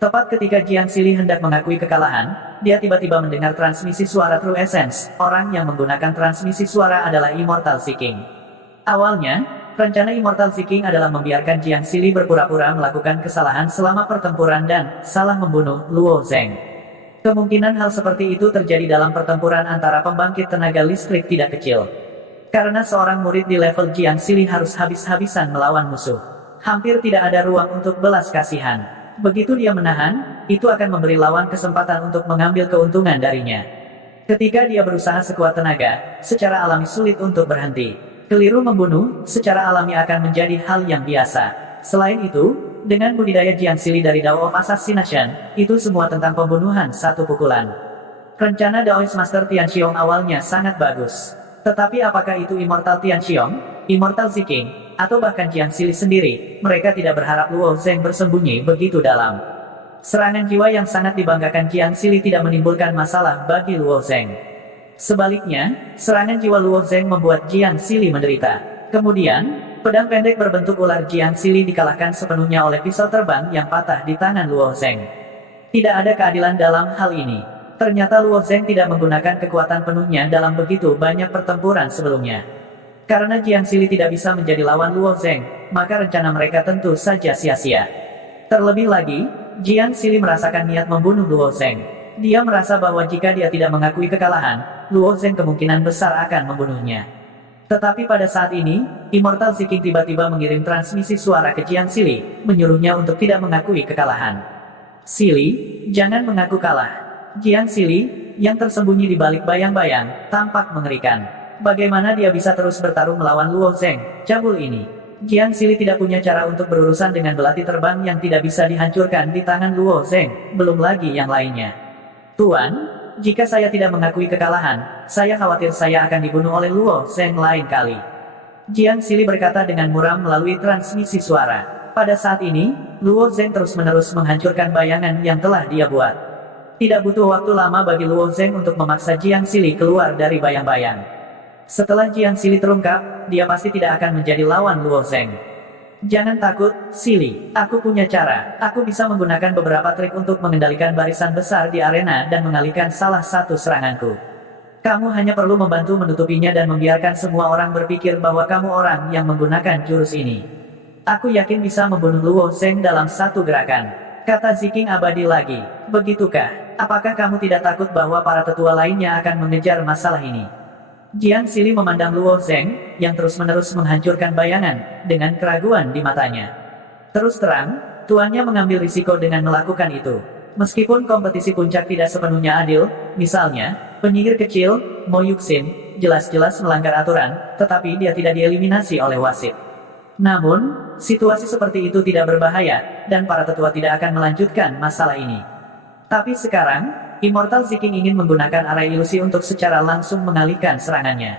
Tepat ketika Jiang Xili hendak mengakui kekalahan, dia tiba-tiba mendengar transmisi suara True Essence. Orang yang menggunakan transmisi suara adalah Immortal Seeking. Awalnya, rencana Immortal Seeking adalah membiarkan Jiang Xili berpura-pura melakukan kesalahan selama pertempuran dan salah membunuh Luo Zeng. Kemungkinan hal seperti itu terjadi dalam pertempuran antara pembangkit tenaga listrik tidak kecil. Karena seorang murid di level Jiang Xili harus habis-habisan melawan musuh. Hampir tidak ada ruang untuk belas kasihan. Begitu dia menahan, itu akan memberi lawan kesempatan untuk mengambil keuntungan darinya. Ketika dia berusaha sekuat tenaga, secara alami sulit untuk berhenti. Keliru membunuh, secara alami akan menjadi hal yang biasa. Selain itu, dengan budidaya Jiang Xili dari Dao of Assassination, itu semua tentang pembunuhan satu pukulan. Rencana Daoist Master Tianxiong awalnya sangat bagus. Tetapi apakah itu Immortal Tianxiong, Immortal Seeking, atau bahkan Jiang Xili sendiri, mereka tidak berharap Luo Zeng bersembunyi begitu dalam. Serangan jiwa yang sangat dibanggakan Jiang Xili tidak menimbulkan masalah bagi Luo Zeng. Sebaliknya, serangan jiwa Luo Zeng membuat Jiang Xili menderita. Kemudian, pedang pendek berbentuk ular Jiang Xili dikalahkan sepenuhnya oleh pisau terbang yang patah di tangan Luo Zeng. Tidak ada keadilan dalam hal ini. Ternyata Luo Zeng tidak menggunakan kekuatan penuhnya dalam begitu banyak pertempuran sebelumnya. Karena Jiang Xili tidak bisa menjadi lawan Luo Zeng, maka rencana mereka tentu saja sia-sia. Terlebih lagi, Jiang Xili merasakan niat membunuh Luo Zeng. Dia merasa bahwa jika dia tidak mengakui kekalahan, Luo Zeng kemungkinan besar akan membunuhnya. Tetapi pada saat ini, Immortal Seeking tiba-tiba mengirim transmisi suara ke Jiang Xili, menyuruhnya untuk tidak mengakui kekalahan. Xili, jangan mengaku kalah. Jiang Xili, yang tersembunyi di balik bayang-bayang, tampak mengerikan. Bagaimana dia bisa terus bertarung melawan Luo Zeng, cabul ini? Jiang Xili tidak punya cara untuk berurusan dengan belati terbang yang tidak bisa dihancurkan di tangan Luo Zeng, belum lagi yang lainnya. Tuan, jika saya tidak mengakui kekalahan, saya khawatir saya akan dibunuh oleh Luo Zeng lain kali. Jiang Xili berkata dengan muram melalui transmisi suara. Pada saat ini, Luo Zeng terus-menerus menghancurkan bayangan yang telah dia buat. Tidak butuh waktu lama bagi Luo Zeng untuk memaksa Jiang Xili keluar dari bayang-bayang. Setelah Jiang Xili terungkap, dia pasti tidak akan menjadi lawan Luo Zeng. Jangan takut, Xili. Aku punya cara. Aku bisa menggunakan beberapa trik untuk mengendalikan barisan besar di arena dan mengalihkan salah satu seranganku. Kamu hanya perlu membantu menutupinya dan membiarkan semua orang berpikir bahwa kamu orang yang menggunakan jurus ini. Aku yakin bisa membunuh Luo Zeng dalam satu gerakan. Kata Ziking abadi lagi. Begitukah? Apakah kamu tidak takut bahwa para tetua lainnya akan mengejar masalah ini? Jiang Xili memandang Luo Zeng, yang terus-menerus menghancurkan bayangan, dengan keraguan di matanya. Terus terang, tuannya mengambil risiko dengan melakukan itu. Meskipun kompetisi puncak tidak sepenuhnya adil, misalnya, penyihir kecil, Mo Yuxin, jelas-jelas melanggar aturan, tetapi dia tidak dieliminasi oleh wasit. Namun, situasi seperti itu tidak berbahaya, dan para tetua tidak akan melanjutkan masalah ini. Tapi sekarang, Immortal Seeking ingin menggunakan arai ilusi untuk secara langsung mengalihkan serangannya.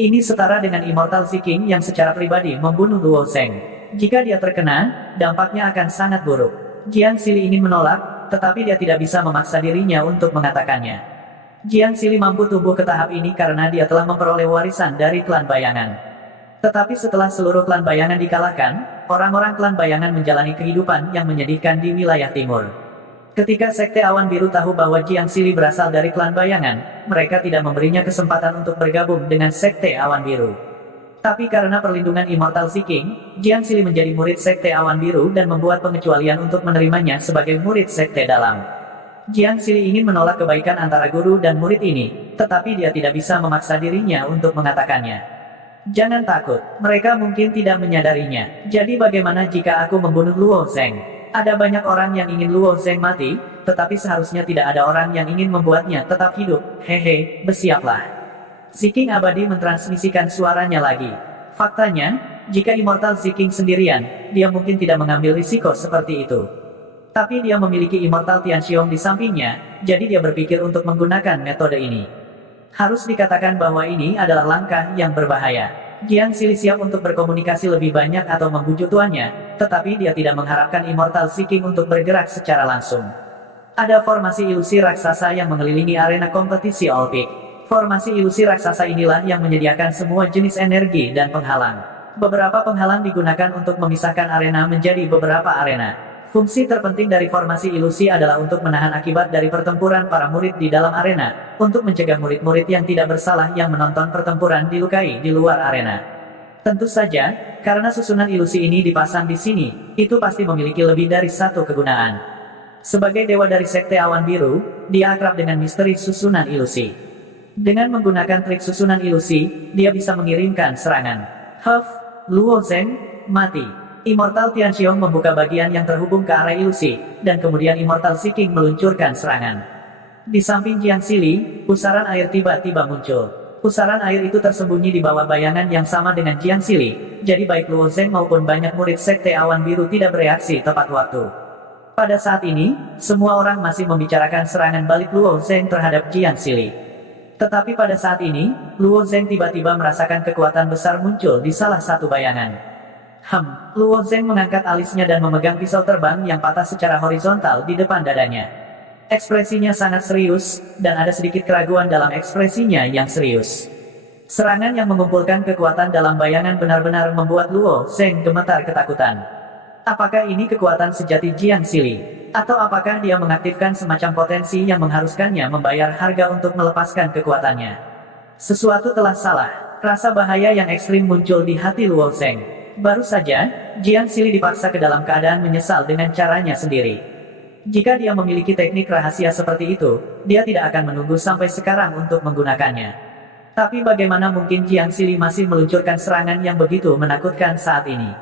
Ini setara dengan Immortal Seeking yang secara pribadi membunuh Luo Zeng. Jika dia terkena, dampaknya akan sangat buruk. Jiang Xili ingin menolak, tetapi dia tidak bisa memaksa dirinya untuk mengatakannya. Jiang Xili mampu tumbuh ke tahap ini karena dia telah memperoleh warisan dari klan bayangan. Tetapi setelah seluruh klan bayangan dikalahkan, orang-orang klan bayangan menjalani kehidupan yang menyedihkan di wilayah timur. Ketika Sekte Awan Biru tahu bahwa Jiang Xili berasal dari klan bayangan, mereka tidak memberinya kesempatan untuk bergabung dengan Sekte Awan Biru. Tapi karena perlindungan Immortal Seeking, Jiang Xili menjadi murid Sekte Awan Biru dan membuat pengecualian untuk menerimanya sebagai murid Sekte Dalam. Jiang Xili ingin menolak kebaikan antara guru dan murid ini, tetapi dia tidak bisa memaksa dirinya untuk mengatakannya. Jangan takut, mereka mungkin tidak menyadarinya. Jadi bagaimana jika aku membunuh Luo Zeng? Ada banyak orang yang ingin Luo Zeng mati, tetapi seharusnya tidak ada orang yang ingin membuatnya tetap hidup. Hehe, bersiaplah. Ziking abadi mentransmisikan suaranya lagi. Faktanya, jika Immortal Seeking sendirian, dia mungkin tidak mengambil risiko seperti itu. Tapi dia memiliki Immortal Tianxiong di sampingnya, jadi dia berpikir untuk menggunakan metode ini. Harus dikatakan bahwa ini adalah langkah yang berbahaya. Jiang Xili siap untuk berkomunikasi lebih banyak atau membujuk tuannya, tetapi dia tidak mengharapkan Immortal Seeking untuk bergerak secara langsung. Ada formasi ilusi raksasa yang mengelilingi arena kompetisi All Peak. Formasi ilusi raksasa inilah yang menyediakan semua jenis energi dan penghalang. Beberapa penghalang digunakan untuk memisahkan arena menjadi beberapa arena. Fungsi terpenting dari formasi ilusi adalah untuk menahan akibat dari pertempuran para murid di dalam arena, untuk mencegah murid-murid yang tidak bersalah yang menonton pertempuran dilukai di luar arena. Tentu saja, karena susunan ilusi ini dipasang di sini, itu pasti memiliki lebih dari satu kegunaan. Sebagai dewa dari Sekte Awan Biru, dia akrab dengan misteri susunan ilusi. Dengan menggunakan trik susunan ilusi, dia bisa mengirimkan serangan. Luo Zeng, mati. Immortal Tianxiong membuka bagian yang terhubung ke arah ilusi, dan kemudian Immortal Seeking meluncurkan serangan. Di samping Jiang Xili, pusaran air tiba-tiba muncul. Pusaran air itu tersembunyi di bawah bayangan yang sama dengan Jiang Xili, jadi baik Luo Zeng maupun banyak murid Sekte Awan Biru tidak bereaksi tepat waktu. Pada saat ini, semua orang masih membicarakan serangan balik Luo Zeng terhadap Jiang Xili. Tetapi pada saat ini, Luo Zeng tiba-tiba merasakan kekuatan besar muncul di salah satu bayangan. Luo Zeng mengangkat alisnya dan memegang pisau terbang yang patah secara horizontal di depan dadanya. Ekspresinya sangat serius, dan ada sedikit keraguan dalam ekspresinya yang serius. Serangan yang mengumpulkan kekuatan dalam bayangan benar-benar membuat Luo Zeng gemetar ketakutan. Apakah ini kekuatan sejati Jiang Xili? Atau apakah dia mengaktifkan semacam potensi yang mengharuskannya membayar harga untuk melepaskan kekuatannya? Sesuatu telah salah. Rasa bahaya yang ekstrim muncul di hati Luo Zeng. Baru saja, Jiang Xili dipaksa ke dalam keadaan menyesal dengan caranya sendiri. Jika dia memiliki teknik rahasia seperti itu, dia tidak akan menunggu sampai sekarang untuk menggunakannya. Tapi bagaimana mungkin Jiang Xili masih meluncurkan serangan yang begitu menakutkan saat ini?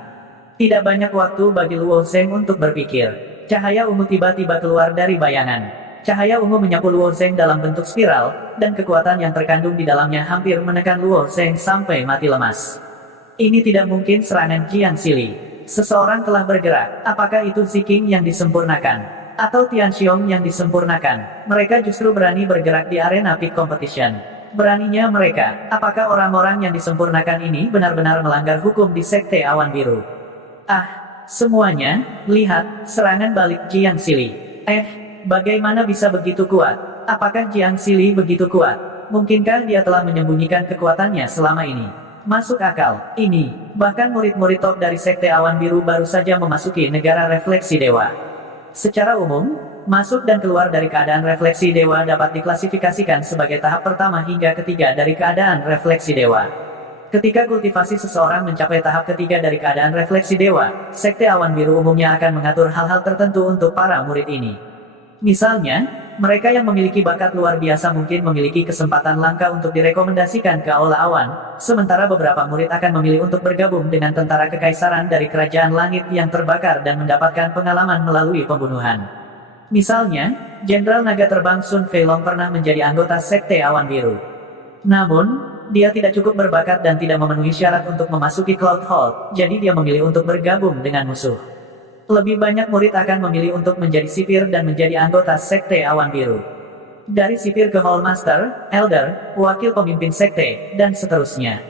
Tidak banyak waktu bagi Luo Zeng untuk berpikir. Cahaya ungu tiba-tiba keluar dari bayangan. Cahaya ungu menyapu Luo Zeng dalam bentuk spiral, dan kekuatan yang terkandung di dalamnya hampir menekan Luo Zeng sampai mati lemas. Ini tidak mungkin serangan Jiang Xili. Seseorang telah bergerak. Apakah itu Ziking yang disempurnakan? Atau Tianxiong yang disempurnakan? Mereka justru berani bergerak di arena peak competition. Beraninya mereka. Apakah orang-orang yang disempurnakan ini benar-benar melanggar hukum di Sekte Awan Biru? Semuanya, lihat, serangan balik Jiang Xili. Bagaimana bisa begitu kuat? Apakah Jiang Xili begitu kuat? Mungkinkah dia telah menyembunyikan kekuatannya selama ini? Masuk akal, ini, bahkan murid-murid top dari Sekte Awan Biru baru saja memasuki negara refleksi dewa. Secara umum, masuk dan keluar dari keadaan refleksi dewa dapat diklasifikasikan sebagai tahap pertama hingga ketiga dari keadaan refleksi dewa. Ketika kultivasi seseorang mencapai tahap ketiga dari keadaan refleksi dewa, Sekte Awan Biru umumnya akan mengatur hal-hal tertentu untuk para murid ini. Misalnya, mereka yang memiliki bakat luar biasa mungkin memiliki kesempatan langka untuk direkomendasikan ke Aula Awan, sementara beberapa murid akan memilih untuk bergabung dengan tentara kekaisaran dari Kerajaan Langit yang terbakar dan mendapatkan pengalaman melalui pembunuhan. Misalnya, Jenderal Naga Terbang Sun Feilong pernah menjadi anggota Sekte Awan Biru. Namun, dia tidak cukup berbakat dan tidak memenuhi syarat untuk memasuki Cloud Hall, jadi dia memilih untuk bergabung dengan musuh. Lebih banyak murid akan memilih untuk menjadi sipir dan menjadi anggota Sekte Awan Biru. Dari sipir ke Hall Master, Elder, wakil pemimpin sekte, dan seterusnya.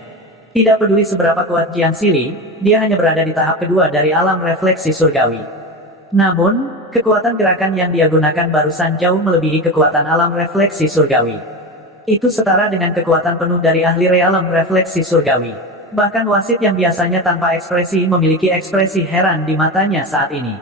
Tidak peduli seberapa kuat Jiang Xili, dia hanya berada di tahap kedua dari alam refleksi surgawi. Namun, kekuatan gerakan yang dia gunakan barusan jauh melebihi kekuatan alam refleksi surgawi. Itu setara dengan kekuatan penuh dari ahli realem refleksi surgawi. Bahkan wasit yang biasanya tanpa ekspresi memiliki ekspresi heran di matanya saat ini.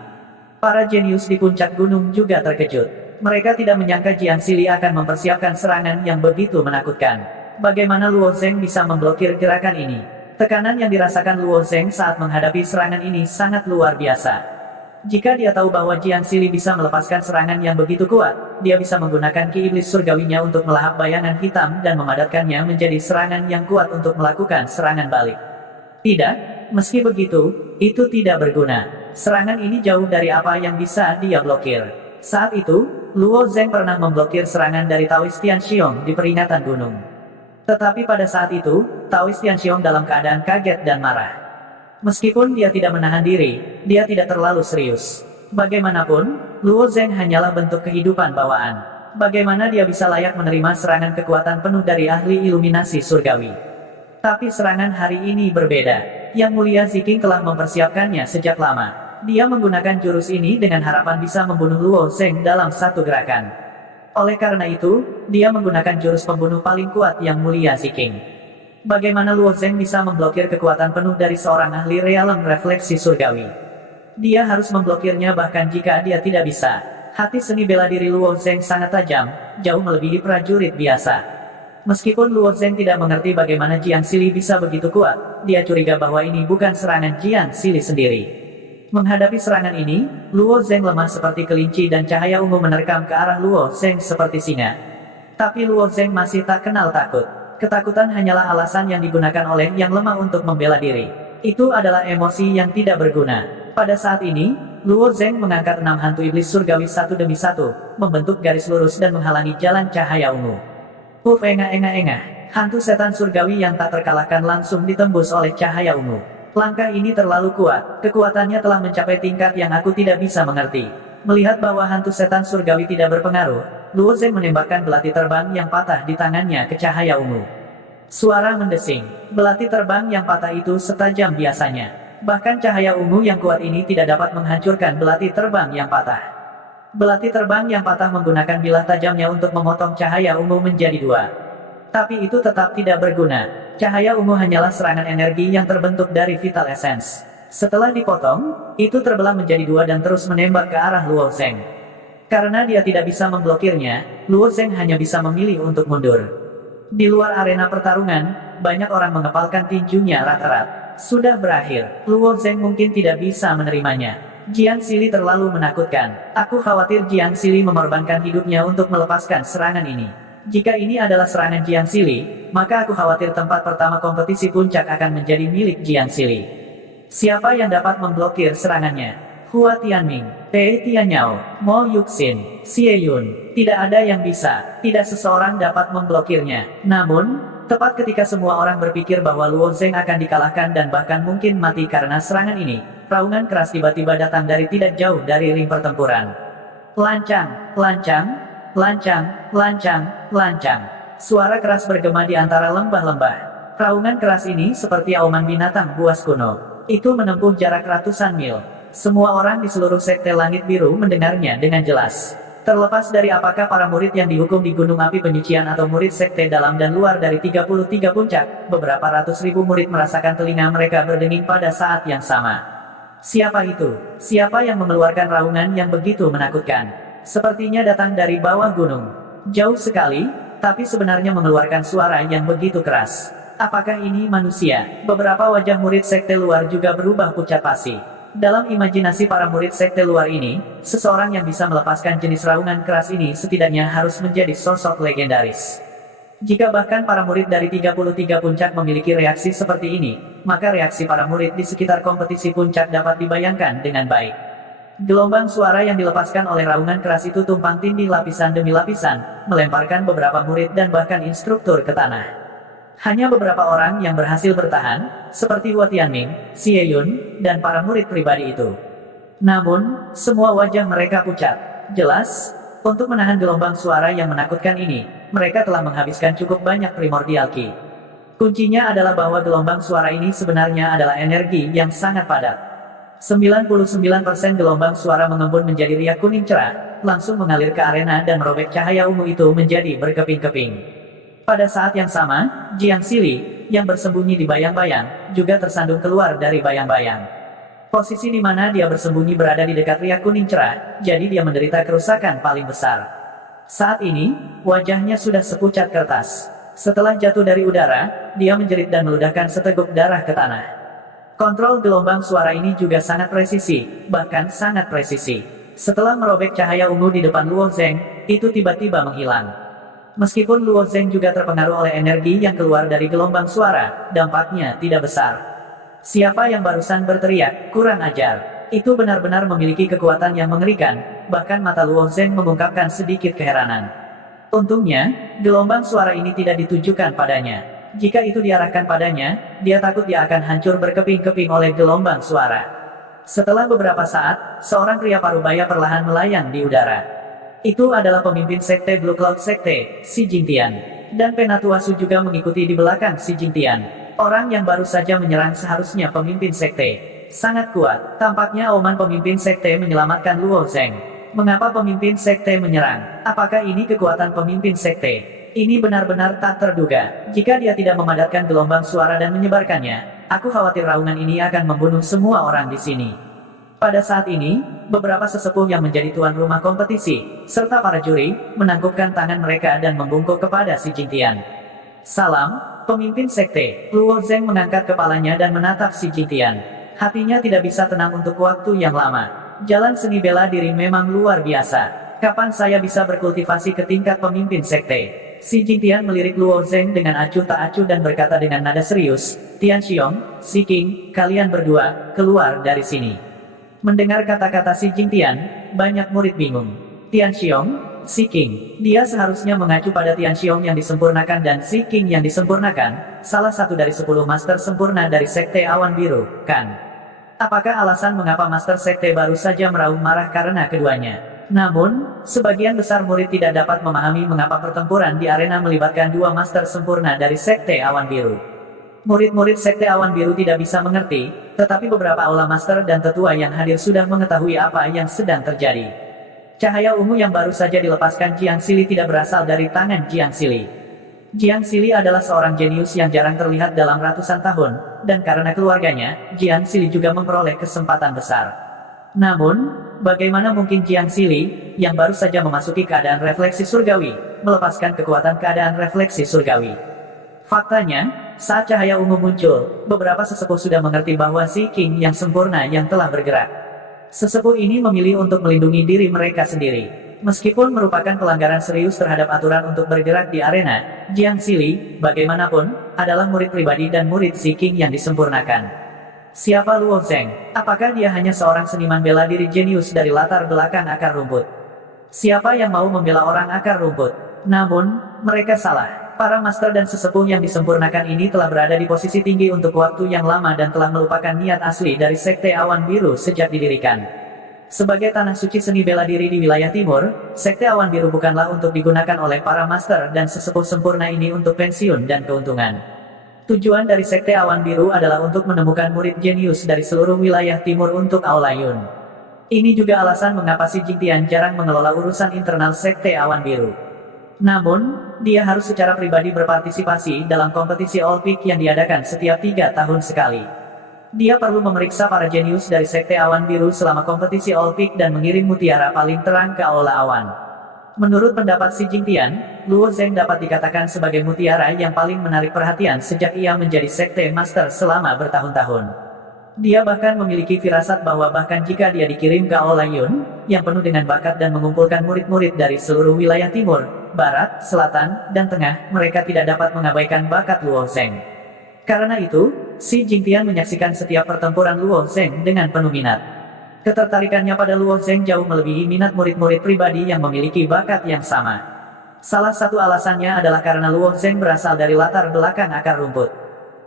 Para jenius di puncak gunung juga terkejut. Mereka tidak menyangka Jiang Xili akan mempersiapkan serangan yang begitu menakutkan. Bagaimana Luo Zeng bisa memblokir gerakan ini? Tekanan yang dirasakan Luo Zeng saat menghadapi serangan ini sangat luar biasa. Jika dia tahu bahwa Jiang Xili bisa melepaskan serangan yang begitu kuat, dia bisa menggunakan ki iblis surgawinya untuk melahap bayangan hitam dan memadatkannya menjadi serangan yang kuat untuk melakukan serangan balik. Tidak, meski begitu, itu tidak berguna. Serangan ini jauh dari apa yang bisa dia blokir. Saat itu, Luo Zeng pernah memblokir serangan dari Taoist Tianxiong di peringatan gunung. Tetapi pada saat itu, Taoist Tianxiong dalam keadaan kaget dan marah. Meskipun dia tidak menahan diri, dia tidak terlalu serius. Bagaimanapun, Luo Zeng hanyalah bentuk kehidupan bawaan. Bagaimana dia bisa layak menerima serangan kekuatan penuh dari ahli iluminasi surgawi? Tapi serangan hari ini berbeda. Yang Mulia Ziking telah mempersiapkannya sejak lama. Dia menggunakan jurus ini dengan harapan bisa membunuh Luo Zeng dalam satu gerakan. Oleh karena itu, dia menggunakan jurus pembunuh paling kuat Yang Mulia Ziking. Bagaimana Luo Zeng bisa memblokir kekuatan penuh dari seorang ahli realem refleksi surgawi? Dia harus memblokirnya bahkan jika dia tidak bisa. Hati seni bela diri Luo Zheng sangat tajam, jauh melebihi prajurit biasa. Meskipun Luo Zheng tidak mengerti bagaimana Jiang Xili bisa begitu kuat, dia curiga bahwa ini bukan serangan Jiang Xili sendiri. Menghadapi serangan ini, Luo Zheng lemah seperti kelinci dan cahaya ungu menerkam ke arah Luo Zheng seperti singa. Tapi Luo Zheng masih tak kenal takut. Ketakutan hanyalah alasan yang digunakan oleh yang lemah untuk membela diri. Itu adalah emosi yang tidak berguna. Pada saat ini, Luo Zheng mengangkat 6 hantu iblis surgawi satu demi satu, membentuk garis lurus dan menghalangi jalan cahaya ungu. Puf engah-engah-engah, hantu setan surgawi yang tak terkalahkan langsung ditembus oleh cahaya ungu. Langkah ini terlalu kuat, kekuatannya telah mencapai tingkat yang aku tidak bisa mengerti. Melihat bahwa hantu setan surgawi tidak berpengaruh, Luo Zheng menembakkan belati terbang yang patah di tangannya ke cahaya ungu. Suara mendesing, belati terbang yang patah itu setajam biasanya. Bahkan cahaya ungu yang kuat ini tidak dapat menghancurkan belati terbang yang patah. Belati terbang yang patah menggunakan bilah tajamnya untuk memotong cahaya ungu menjadi 2. Tapi itu tetap tidak berguna. Cahaya ungu hanyalah serangan energi yang terbentuk dari Vital Essence. Setelah dipotong, itu terbelah menjadi 2 dan terus menembak ke arah Luo Zheng. Karena dia tidak bisa memblokirnya, Luo Zheng hanya bisa memilih untuk mundur. Di luar arena pertarungan, banyak orang mengepalkan tinjunya rat-rat. Sudah berakhir, Luo Zheng mungkin tidak bisa menerimanya. Jiang Xili terlalu menakutkan. Aku khawatir Jiang Xili mengorbankan hidupnya untuk melepaskan serangan ini. Jika ini adalah serangan Jiang Xili, maka aku khawatir tempat pertama kompetisi puncak akan menjadi milik Jiang Xili. Siapa yang dapat memblokir serangannya? Hua Tianming, Pei Tianyao, Mo Yuxin, Xie Yun. Tidak ada yang bisa, tidak seseorang dapat memblokirnya. Namun, tepat ketika semua orang berpikir bahwa Luo Zheng akan dikalahkan dan bahkan mungkin mati karena serangan ini, raungan keras tiba-tiba datang dari tidak jauh dari ring pertempuran. Lancang, lancang, lancang, lancang, lancang. Suara keras bergema di antara lembah-lembah. Raungan keras ini seperti auman binatang buas kuno. Itu menempuh jarak ratusan mil. Semua orang di seluruh sekte langit biru mendengarnya dengan jelas. Terlepas dari apakah para murid yang dihukum di Gunung Api Penyucian atau murid sekte dalam dan luar dari 33 puncak, beberapa ratus ribu murid merasakan telinga mereka berdenging pada saat yang sama. Siapa itu? Siapa yang mengeluarkan raungan yang begitu menakutkan? Sepertinya datang dari bawah gunung. Jauh sekali, tapi sebenarnya mengeluarkan suara yang begitu keras. Apakah ini manusia? Beberapa wajah murid sekte luar juga berubah pucat pasi. Dalam imajinasi para murid sekte luar ini, seseorang yang bisa melepaskan jenis raungan keras ini setidaknya harus menjadi sosok legendaris. Jika bahkan para murid dari 33 puncak memiliki reaksi seperti ini, maka reaksi para murid di sekitar kompetisi puncak dapat dibayangkan dengan baik. Gelombang suara yang dilepaskan oleh raungan keras itu tumpang tindih lapisan demi lapisan, melemparkan beberapa murid dan bahkan instruktur ke tanah. Hanya beberapa orang yang berhasil bertahan, seperti Hua Tianming, Xie Yun, dan para murid pribadi itu. Namun, semua wajah mereka pucat. Jelas, untuk menahan gelombang suara yang menakutkan ini, mereka telah menghabiskan cukup banyak primordial ki. Kuncinya adalah bahwa gelombang suara ini sebenarnya adalah energi yang sangat padat. 99% gelombang suara mengembun menjadi riak kuning cerah, langsung mengalir ke arena dan merobek cahaya ungu itu menjadi berkeping-keping. Pada saat yang sama, Jiang Xili, yang bersembunyi di bayang-bayang, juga tersandung keluar dari bayang-bayang. Posisi di mana dia bersembunyi berada di dekat riak kuning cerah, jadi dia menderita kerusakan paling besar. Saat ini, wajahnya sudah sepucat kertas. Setelah jatuh dari udara, dia menjerit dan meludahkan seteguk darah ke tanah. Kontrol gelombang suara ini juga sangat presisi, bahkan sangat presisi. Setelah merobek cahaya ungu di depan Luo Zheng, itu tiba-tiba menghilang. Meskipun Luo Zheng juga terpengaruh oleh energi yang keluar dari gelombang suara, dampaknya tidak besar. Siapa yang barusan berteriak, kurang ajar? Itu benar-benar memiliki kekuatan yang mengerikan, bahkan mata Luo Zheng mengungkapkan sedikit keheranan. Untungnya, gelombang suara ini tidak ditujukan padanya. Jika itu diarahkan padanya, dia takut dia akan hancur berkeping-keping oleh gelombang suara. Setelah beberapa saat, seorang pria parubaya perlahan melayang di udara. Itu adalah pemimpin sekte Blue Cloud Sekte, Xi Jingtian. Dan Penatua Su juga mengikuti di belakang Xi Jingtian. Orang yang baru saja menyerang seharusnya pemimpin sekte. Sangat kuat, tampaknya auman pemimpin sekte menyelamatkan Luo Zheng. Mengapa pemimpin sekte menyerang? Apakah ini kekuatan pemimpin sekte? Ini benar-benar tak terduga. Jika dia tidak memadatkan gelombang suara dan menyebarkannya, aku khawatir raungan ini akan membunuh semua orang di sini. Pada saat ini, beberapa sesepuh yang menjadi tuan rumah kompetisi, serta para juri, menangkupkan tangan mereka dan membungkuk kepada si Jingtian. Salam, pemimpin sekte. Luo Zeng mengangkat kepalanya dan menatap si Jingtian. Hatinya tidak bisa tenang untuk waktu yang lama. Jalan seni bela diri memang luar biasa. Kapan saya bisa berkultivasi ke tingkat pemimpin sekte? Si Jingtian melirik Luo Zeng dengan acuh tak acuh dan berkata dengan nada serius, Tian Xiong, Si King, kalian berdua, keluar dari sini. Mendengar kata-kata si Jingtian, banyak murid bingung. Tian Xiong, Si King. Dia seharusnya mengacu pada Tian Xiong yang disempurnakan dan Si King yang disempurnakan, salah satu dari 10 master sempurna dari Sekte Awan Biru, kan? Apakah alasan mengapa master sekte baru saja meraung marah karena keduanya? Namun, sebagian besar murid tidak dapat memahami mengapa pertempuran di arena melibatkan dua master sempurna dari Sekte Awan Biru. Murid-murid Sekte Awan Biru tidak bisa mengerti, tetapi beberapa aula master dan tetua yang hadir sudah mengetahui apa yang sedang terjadi. Cahaya ungu yang baru saja dilepaskan Jiang Sili tidak berasal dari tangan Jiang Sili. Jiang Sili adalah seorang jenius yang jarang terlihat dalam ratusan tahun, dan karena keluarganya, Jiang Sili juga memperoleh kesempatan besar. Namun, bagaimana mungkin Jiang Sili, yang baru saja memasuki keadaan refleksi surgawi, melepaskan kekuatan keadaan refleksi surgawi? Faktanya, saat cahaya ungu muncul, beberapa sesepuh sudah mengerti bahwa Si King yang sempurna yang telah bergerak. Sesepuh ini memilih untuk melindungi diri mereka sendiri. Meskipun merupakan pelanggaran serius terhadap aturan untuk bergerak di arena, Jiang Sili, bagaimanapun, adalah murid pribadi dan murid Si King yang disempurnakan. Siapa Luo Zeng? Apakah dia hanya seorang seniman bela diri jenius dari latar belakang akar rumput? Siapa yang mau membela orang akar rumput? Namun, mereka salah. Para master dan sesepuh yang disempurnakan ini telah berada di posisi tinggi untuk waktu yang lama dan telah melupakan niat asli dari Sekte Awan Biru sejak didirikan. Sebagai tanah suci seni bela diri di wilayah timur, Sekte Awan Biru bukanlah untuk digunakan oleh para master dan sesepuh sempurna ini untuk pensiun dan keuntungan. Tujuan dari Sekte Awan Biru adalah untuk menemukan murid jenius dari seluruh wilayah timur untuk Aula Yun. Ini juga alasan mengapa si Jingtian jarang mengelola urusan internal Sekte Awan Biru. Namun, dia harus secara pribadi berpartisipasi dalam kompetisi Olympic yang diadakan setiap 3 tahun sekali. Dia perlu memeriksa para jenius dari Sekte Awan Biru selama kompetisi Olympic dan mengirim mutiara paling terang ke Aula Awan. Menurut pendapat si Jingtian, Luo Zeng dapat dikatakan sebagai mutiara yang paling menarik perhatian sejak ia menjadi Sekte Master selama bertahun-tahun. Dia bahkan memiliki firasat bahwa bahkan jika dia dikirim ke Aula Yun, yang penuh dengan bakat dan mengumpulkan murid-murid dari seluruh wilayah timur, barat, selatan, dan tengah, mereka tidak dapat mengabaikan bakat Luo Zeng. Karena itu, si Jingtian menyaksikan setiap pertempuran Luo Zeng dengan penuh minat. Ketertarikannya pada Luo Zeng jauh melebihi minat murid-murid pribadi yang memiliki bakat yang sama. Salah satu alasannya adalah karena Luo Zeng berasal dari latar belakang akar rumput.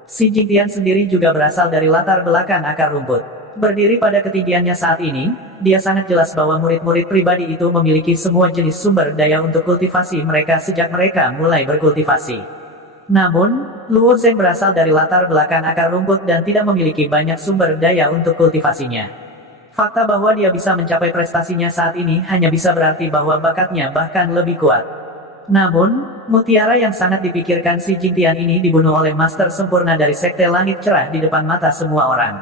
Si Jingtian sendiri juga berasal dari latar belakang akar rumput. Berdiri pada ketinggiannya saat ini, dia sangat jelas bahwa murid-murid pribadi itu memiliki semua jenis sumber daya untuk kultivasi mereka sejak mereka mulai berkultivasi. Namun, Luo Zeng berasal dari latar belakang akar rumput dan tidak memiliki banyak sumber daya untuk kultivasinya. Fakta bahwa dia bisa mencapai prestasinya saat ini hanya bisa berarti bahwa bakatnya bahkan lebih kuat. Namun, mutiara yang sangat dipikirkan si Jingtian ini dibunuh oleh master sempurna dari Sekte Langit Cerah di depan mata semua orang.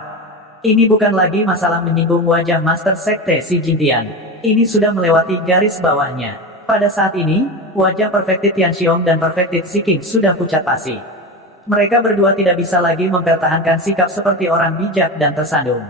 Ini bukan lagi masalah menyinggung wajah master sekte si Jingtian. Ini sudah melewati garis bawahnya. Pada saat ini, wajah Perfected Tian Xiong dan Perfected Si King sudah pucat pasi. Mereka berdua tidak bisa lagi mempertahankan sikap seperti orang bijak dan tersandung.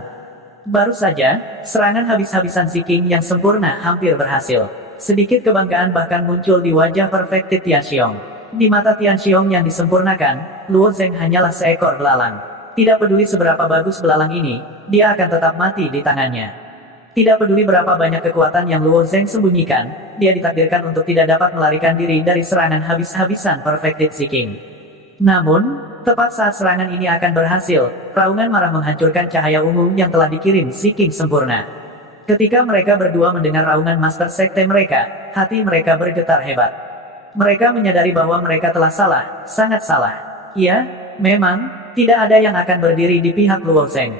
Baru saja, serangan habis-habisan Si King yang sempurna hampir berhasil. Sedikit kebanggaan bahkan muncul di wajah Perfected Tian Xiong. Di mata Tian Xiong yang disempurnakan, Luo Zeng hanyalah seekor belalang. Tidak peduli seberapa bagus belalang ini, dia akan tetap mati di tangannya. Tidak peduli berapa banyak kekuatan yang Luo Zeng sembunyikan, dia ditakdirkan untuk tidak dapat melarikan diri dari serangan habis-habisan Perfected Si King. Namun, tepat saat serangan ini akan berhasil, raungan marah menghancurkan cahaya ungu yang telah dikirim Si King sempurna. Ketika mereka berdua mendengar raungan master sekte mereka, hati mereka bergetar hebat. Mereka menyadari bahwa mereka telah salah, sangat salah. Ya, memang, tidak ada yang akan berdiri di pihak Luo Zeng.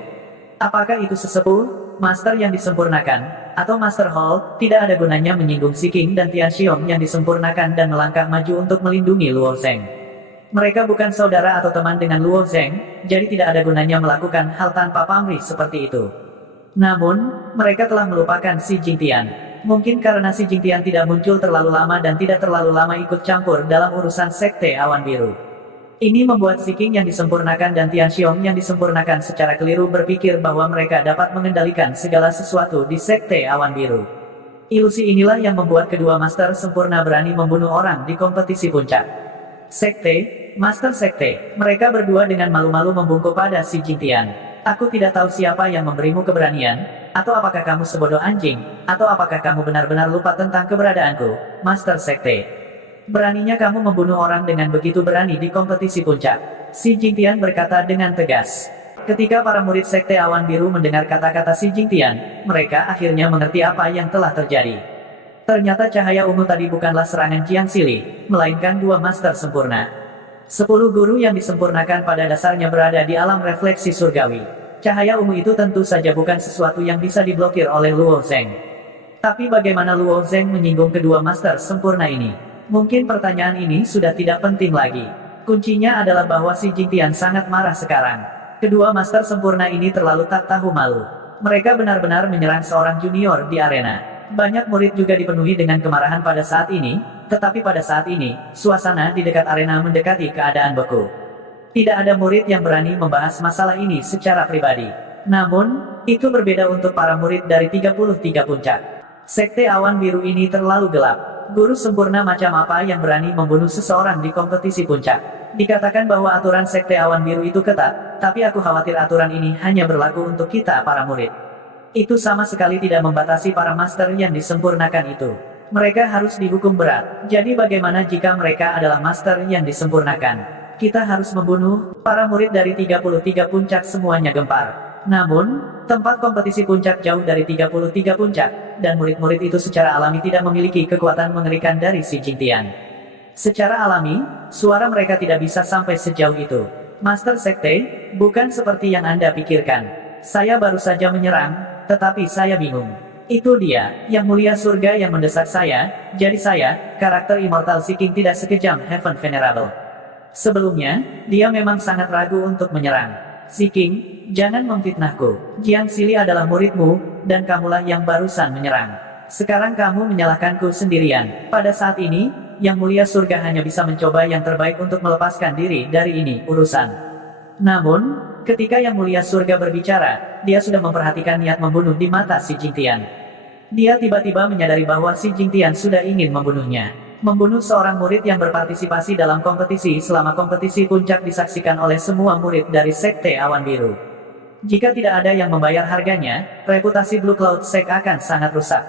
Apakah itu sesepuh, master yang disempurnakan, atau Master Hall? Tidak ada gunanya menyinggung Si King dan Tian Xiong yang disempurnakan dan melangkah maju untuk melindungi Luo Zeng. Mereka bukan saudara atau teman dengan Luo Zeng, jadi tidak ada gunanya melakukan hal tanpa pamrih seperti itu. Namun, mereka telah melupakan Si Jingtian. Mungkin karena Si Jingtian tidak muncul terlalu lama dan tidak terlalu lama ikut campur dalam urusan Sekte Awan Biru. Ini membuat Ziking yang disempurnakan dan Tianxiong yang disempurnakan secara keliru berpikir bahwa mereka dapat mengendalikan segala sesuatu di Sekte Awan Biru. Ilusi inilah yang membuat kedua master sempurna berani membunuh orang di kompetisi puncak. Sekte, Master Sekte, mereka berdua dengan malu-malu membungkuk pada Si Jingtian. Aku tidak tahu siapa yang memberimu keberanian, atau apakah kamu sebodoh anjing, atau apakah kamu benar-benar lupa tentang keberadaanku, Master Sekte. Beraninya kamu membunuh orang dengan begitu berani di kompetisi puncak. Si Jingtian berkata dengan tegas. Ketika para murid Sekte Awan Biru mendengar kata-kata Si Jingtian, mereka akhirnya mengerti apa yang telah terjadi. Ternyata cahaya ungu tadi bukanlah serangan Jiang Sili, melainkan dua master sempurna. 10 guru yang disempurnakan pada dasarnya berada di alam refleksi surgawi. Cahaya ungu itu tentu saja bukan sesuatu yang bisa diblokir oleh Luo Zheng. Tapi bagaimana Luo Zheng menyinggung kedua master sempurna ini? Mungkin pertanyaan ini sudah tidak penting lagi. Kuncinya adalah bahwa Si Jingtian sangat marah sekarang. Kedua master sempurna ini terlalu tak tahu malu. Mereka benar-benar menyerang seorang junior di arena. Banyak murid juga dipenuhi dengan kemarahan pada saat ini, tetapi pada saat ini, suasana di dekat arena mendekati keadaan beku. Tidak ada murid yang berani membahas masalah ini secara pribadi. Namun, itu berbeda untuk para murid dari 33 puncak. Sekte Awan Biru ini terlalu gelap. Guru sempurna macam apa yang berani membunuh seseorang di kompetisi puncak? Dikatakan bahwa aturan Sekte Awan Biru itu ketat, tapi aku khawatir aturan ini hanya berlaku untuk kita para murid. Itu sama sekali tidak membatasi para master yang disempurnakan itu. Mereka harus dihukum berat. Jadi bagaimana jika mereka adalah master yang disempurnakan? Kita harus membunuh. Para murid dari 33 puncak semuanya gempar. Namun, tempat kompetisi puncak jauh dari 33 puncak, dan murid-murid itu secara alami tidak memiliki kekuatan mengerikan dari Si Jingtian. Secara alami, suara mereka tidak bisa sampai sejauh itu. Master Sekte, bukan seperti yang Anda pikirkan. Saya baru saja menyerang, tetapi saya bingung. Itu dia, Yang Mulia Surga yang mendesak saya, jadi saya, karakter Immortal Seeking tidak sekejam Heaven Venerable. Sebelumnya, dia memang sangat ragu untuk menyerang. Seeking, jangan memfitnahku. Jiang Sili adalah muridmu, dan kamulah yang barusan menyerang. Sekarang kamu menyalahkanku sendirian. Pada saat ini, Yang Mulia Surga hanya bisa mencoba yang terbaik untuk melepaskan diri dari ini urusan. Namun, ketika Yang Mulia Surga berbicara, dia sudah memperhatikan niat membunuh di mata Si Jingtian. Dia tiba-tiba menyadari bahwa Si Jingtian sudah ingin membunuhnya. Membunuh seorang murid yang berpartisipasi dalam kompetisi selama kompetisi puncak disaksikan oleh semua murid dari Sekte Awan Biru. Jika tidak ada yang membayar harganya, reputasi Blue Cloud Sect akan sangat rusak.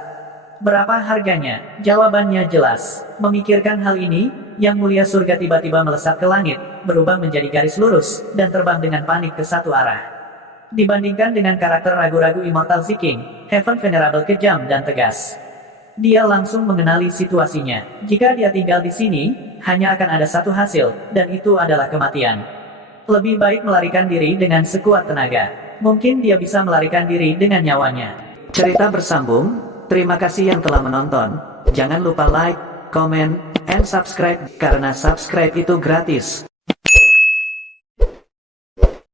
Berapa harganya? Jawabannya jelas. Memikirkan hal ini, Yang Mulia Surga tiba-tiba melesat ke langit, berubah menjadi garis lurus, dan terbang dengan panik ke satu arah. Dibandingkan dengan karakter ragu-ragu Immortal Seeking, Heaven Venerable kejam dan tegas. Dia langsung mengenali situasinya. Jika dia tinggal di sini, hanya akan ada satu hasil, dan itu adalah kematian. Lebih baik melarikan diri dengan sekuat tenaga. Mungkin dia bisa melarikan diri dengan nyawanya. Cerita bersambung. Terima kasih yang telah menonton. Jangan lupa like, comment, and subscribe, karena subscribe itu gratis.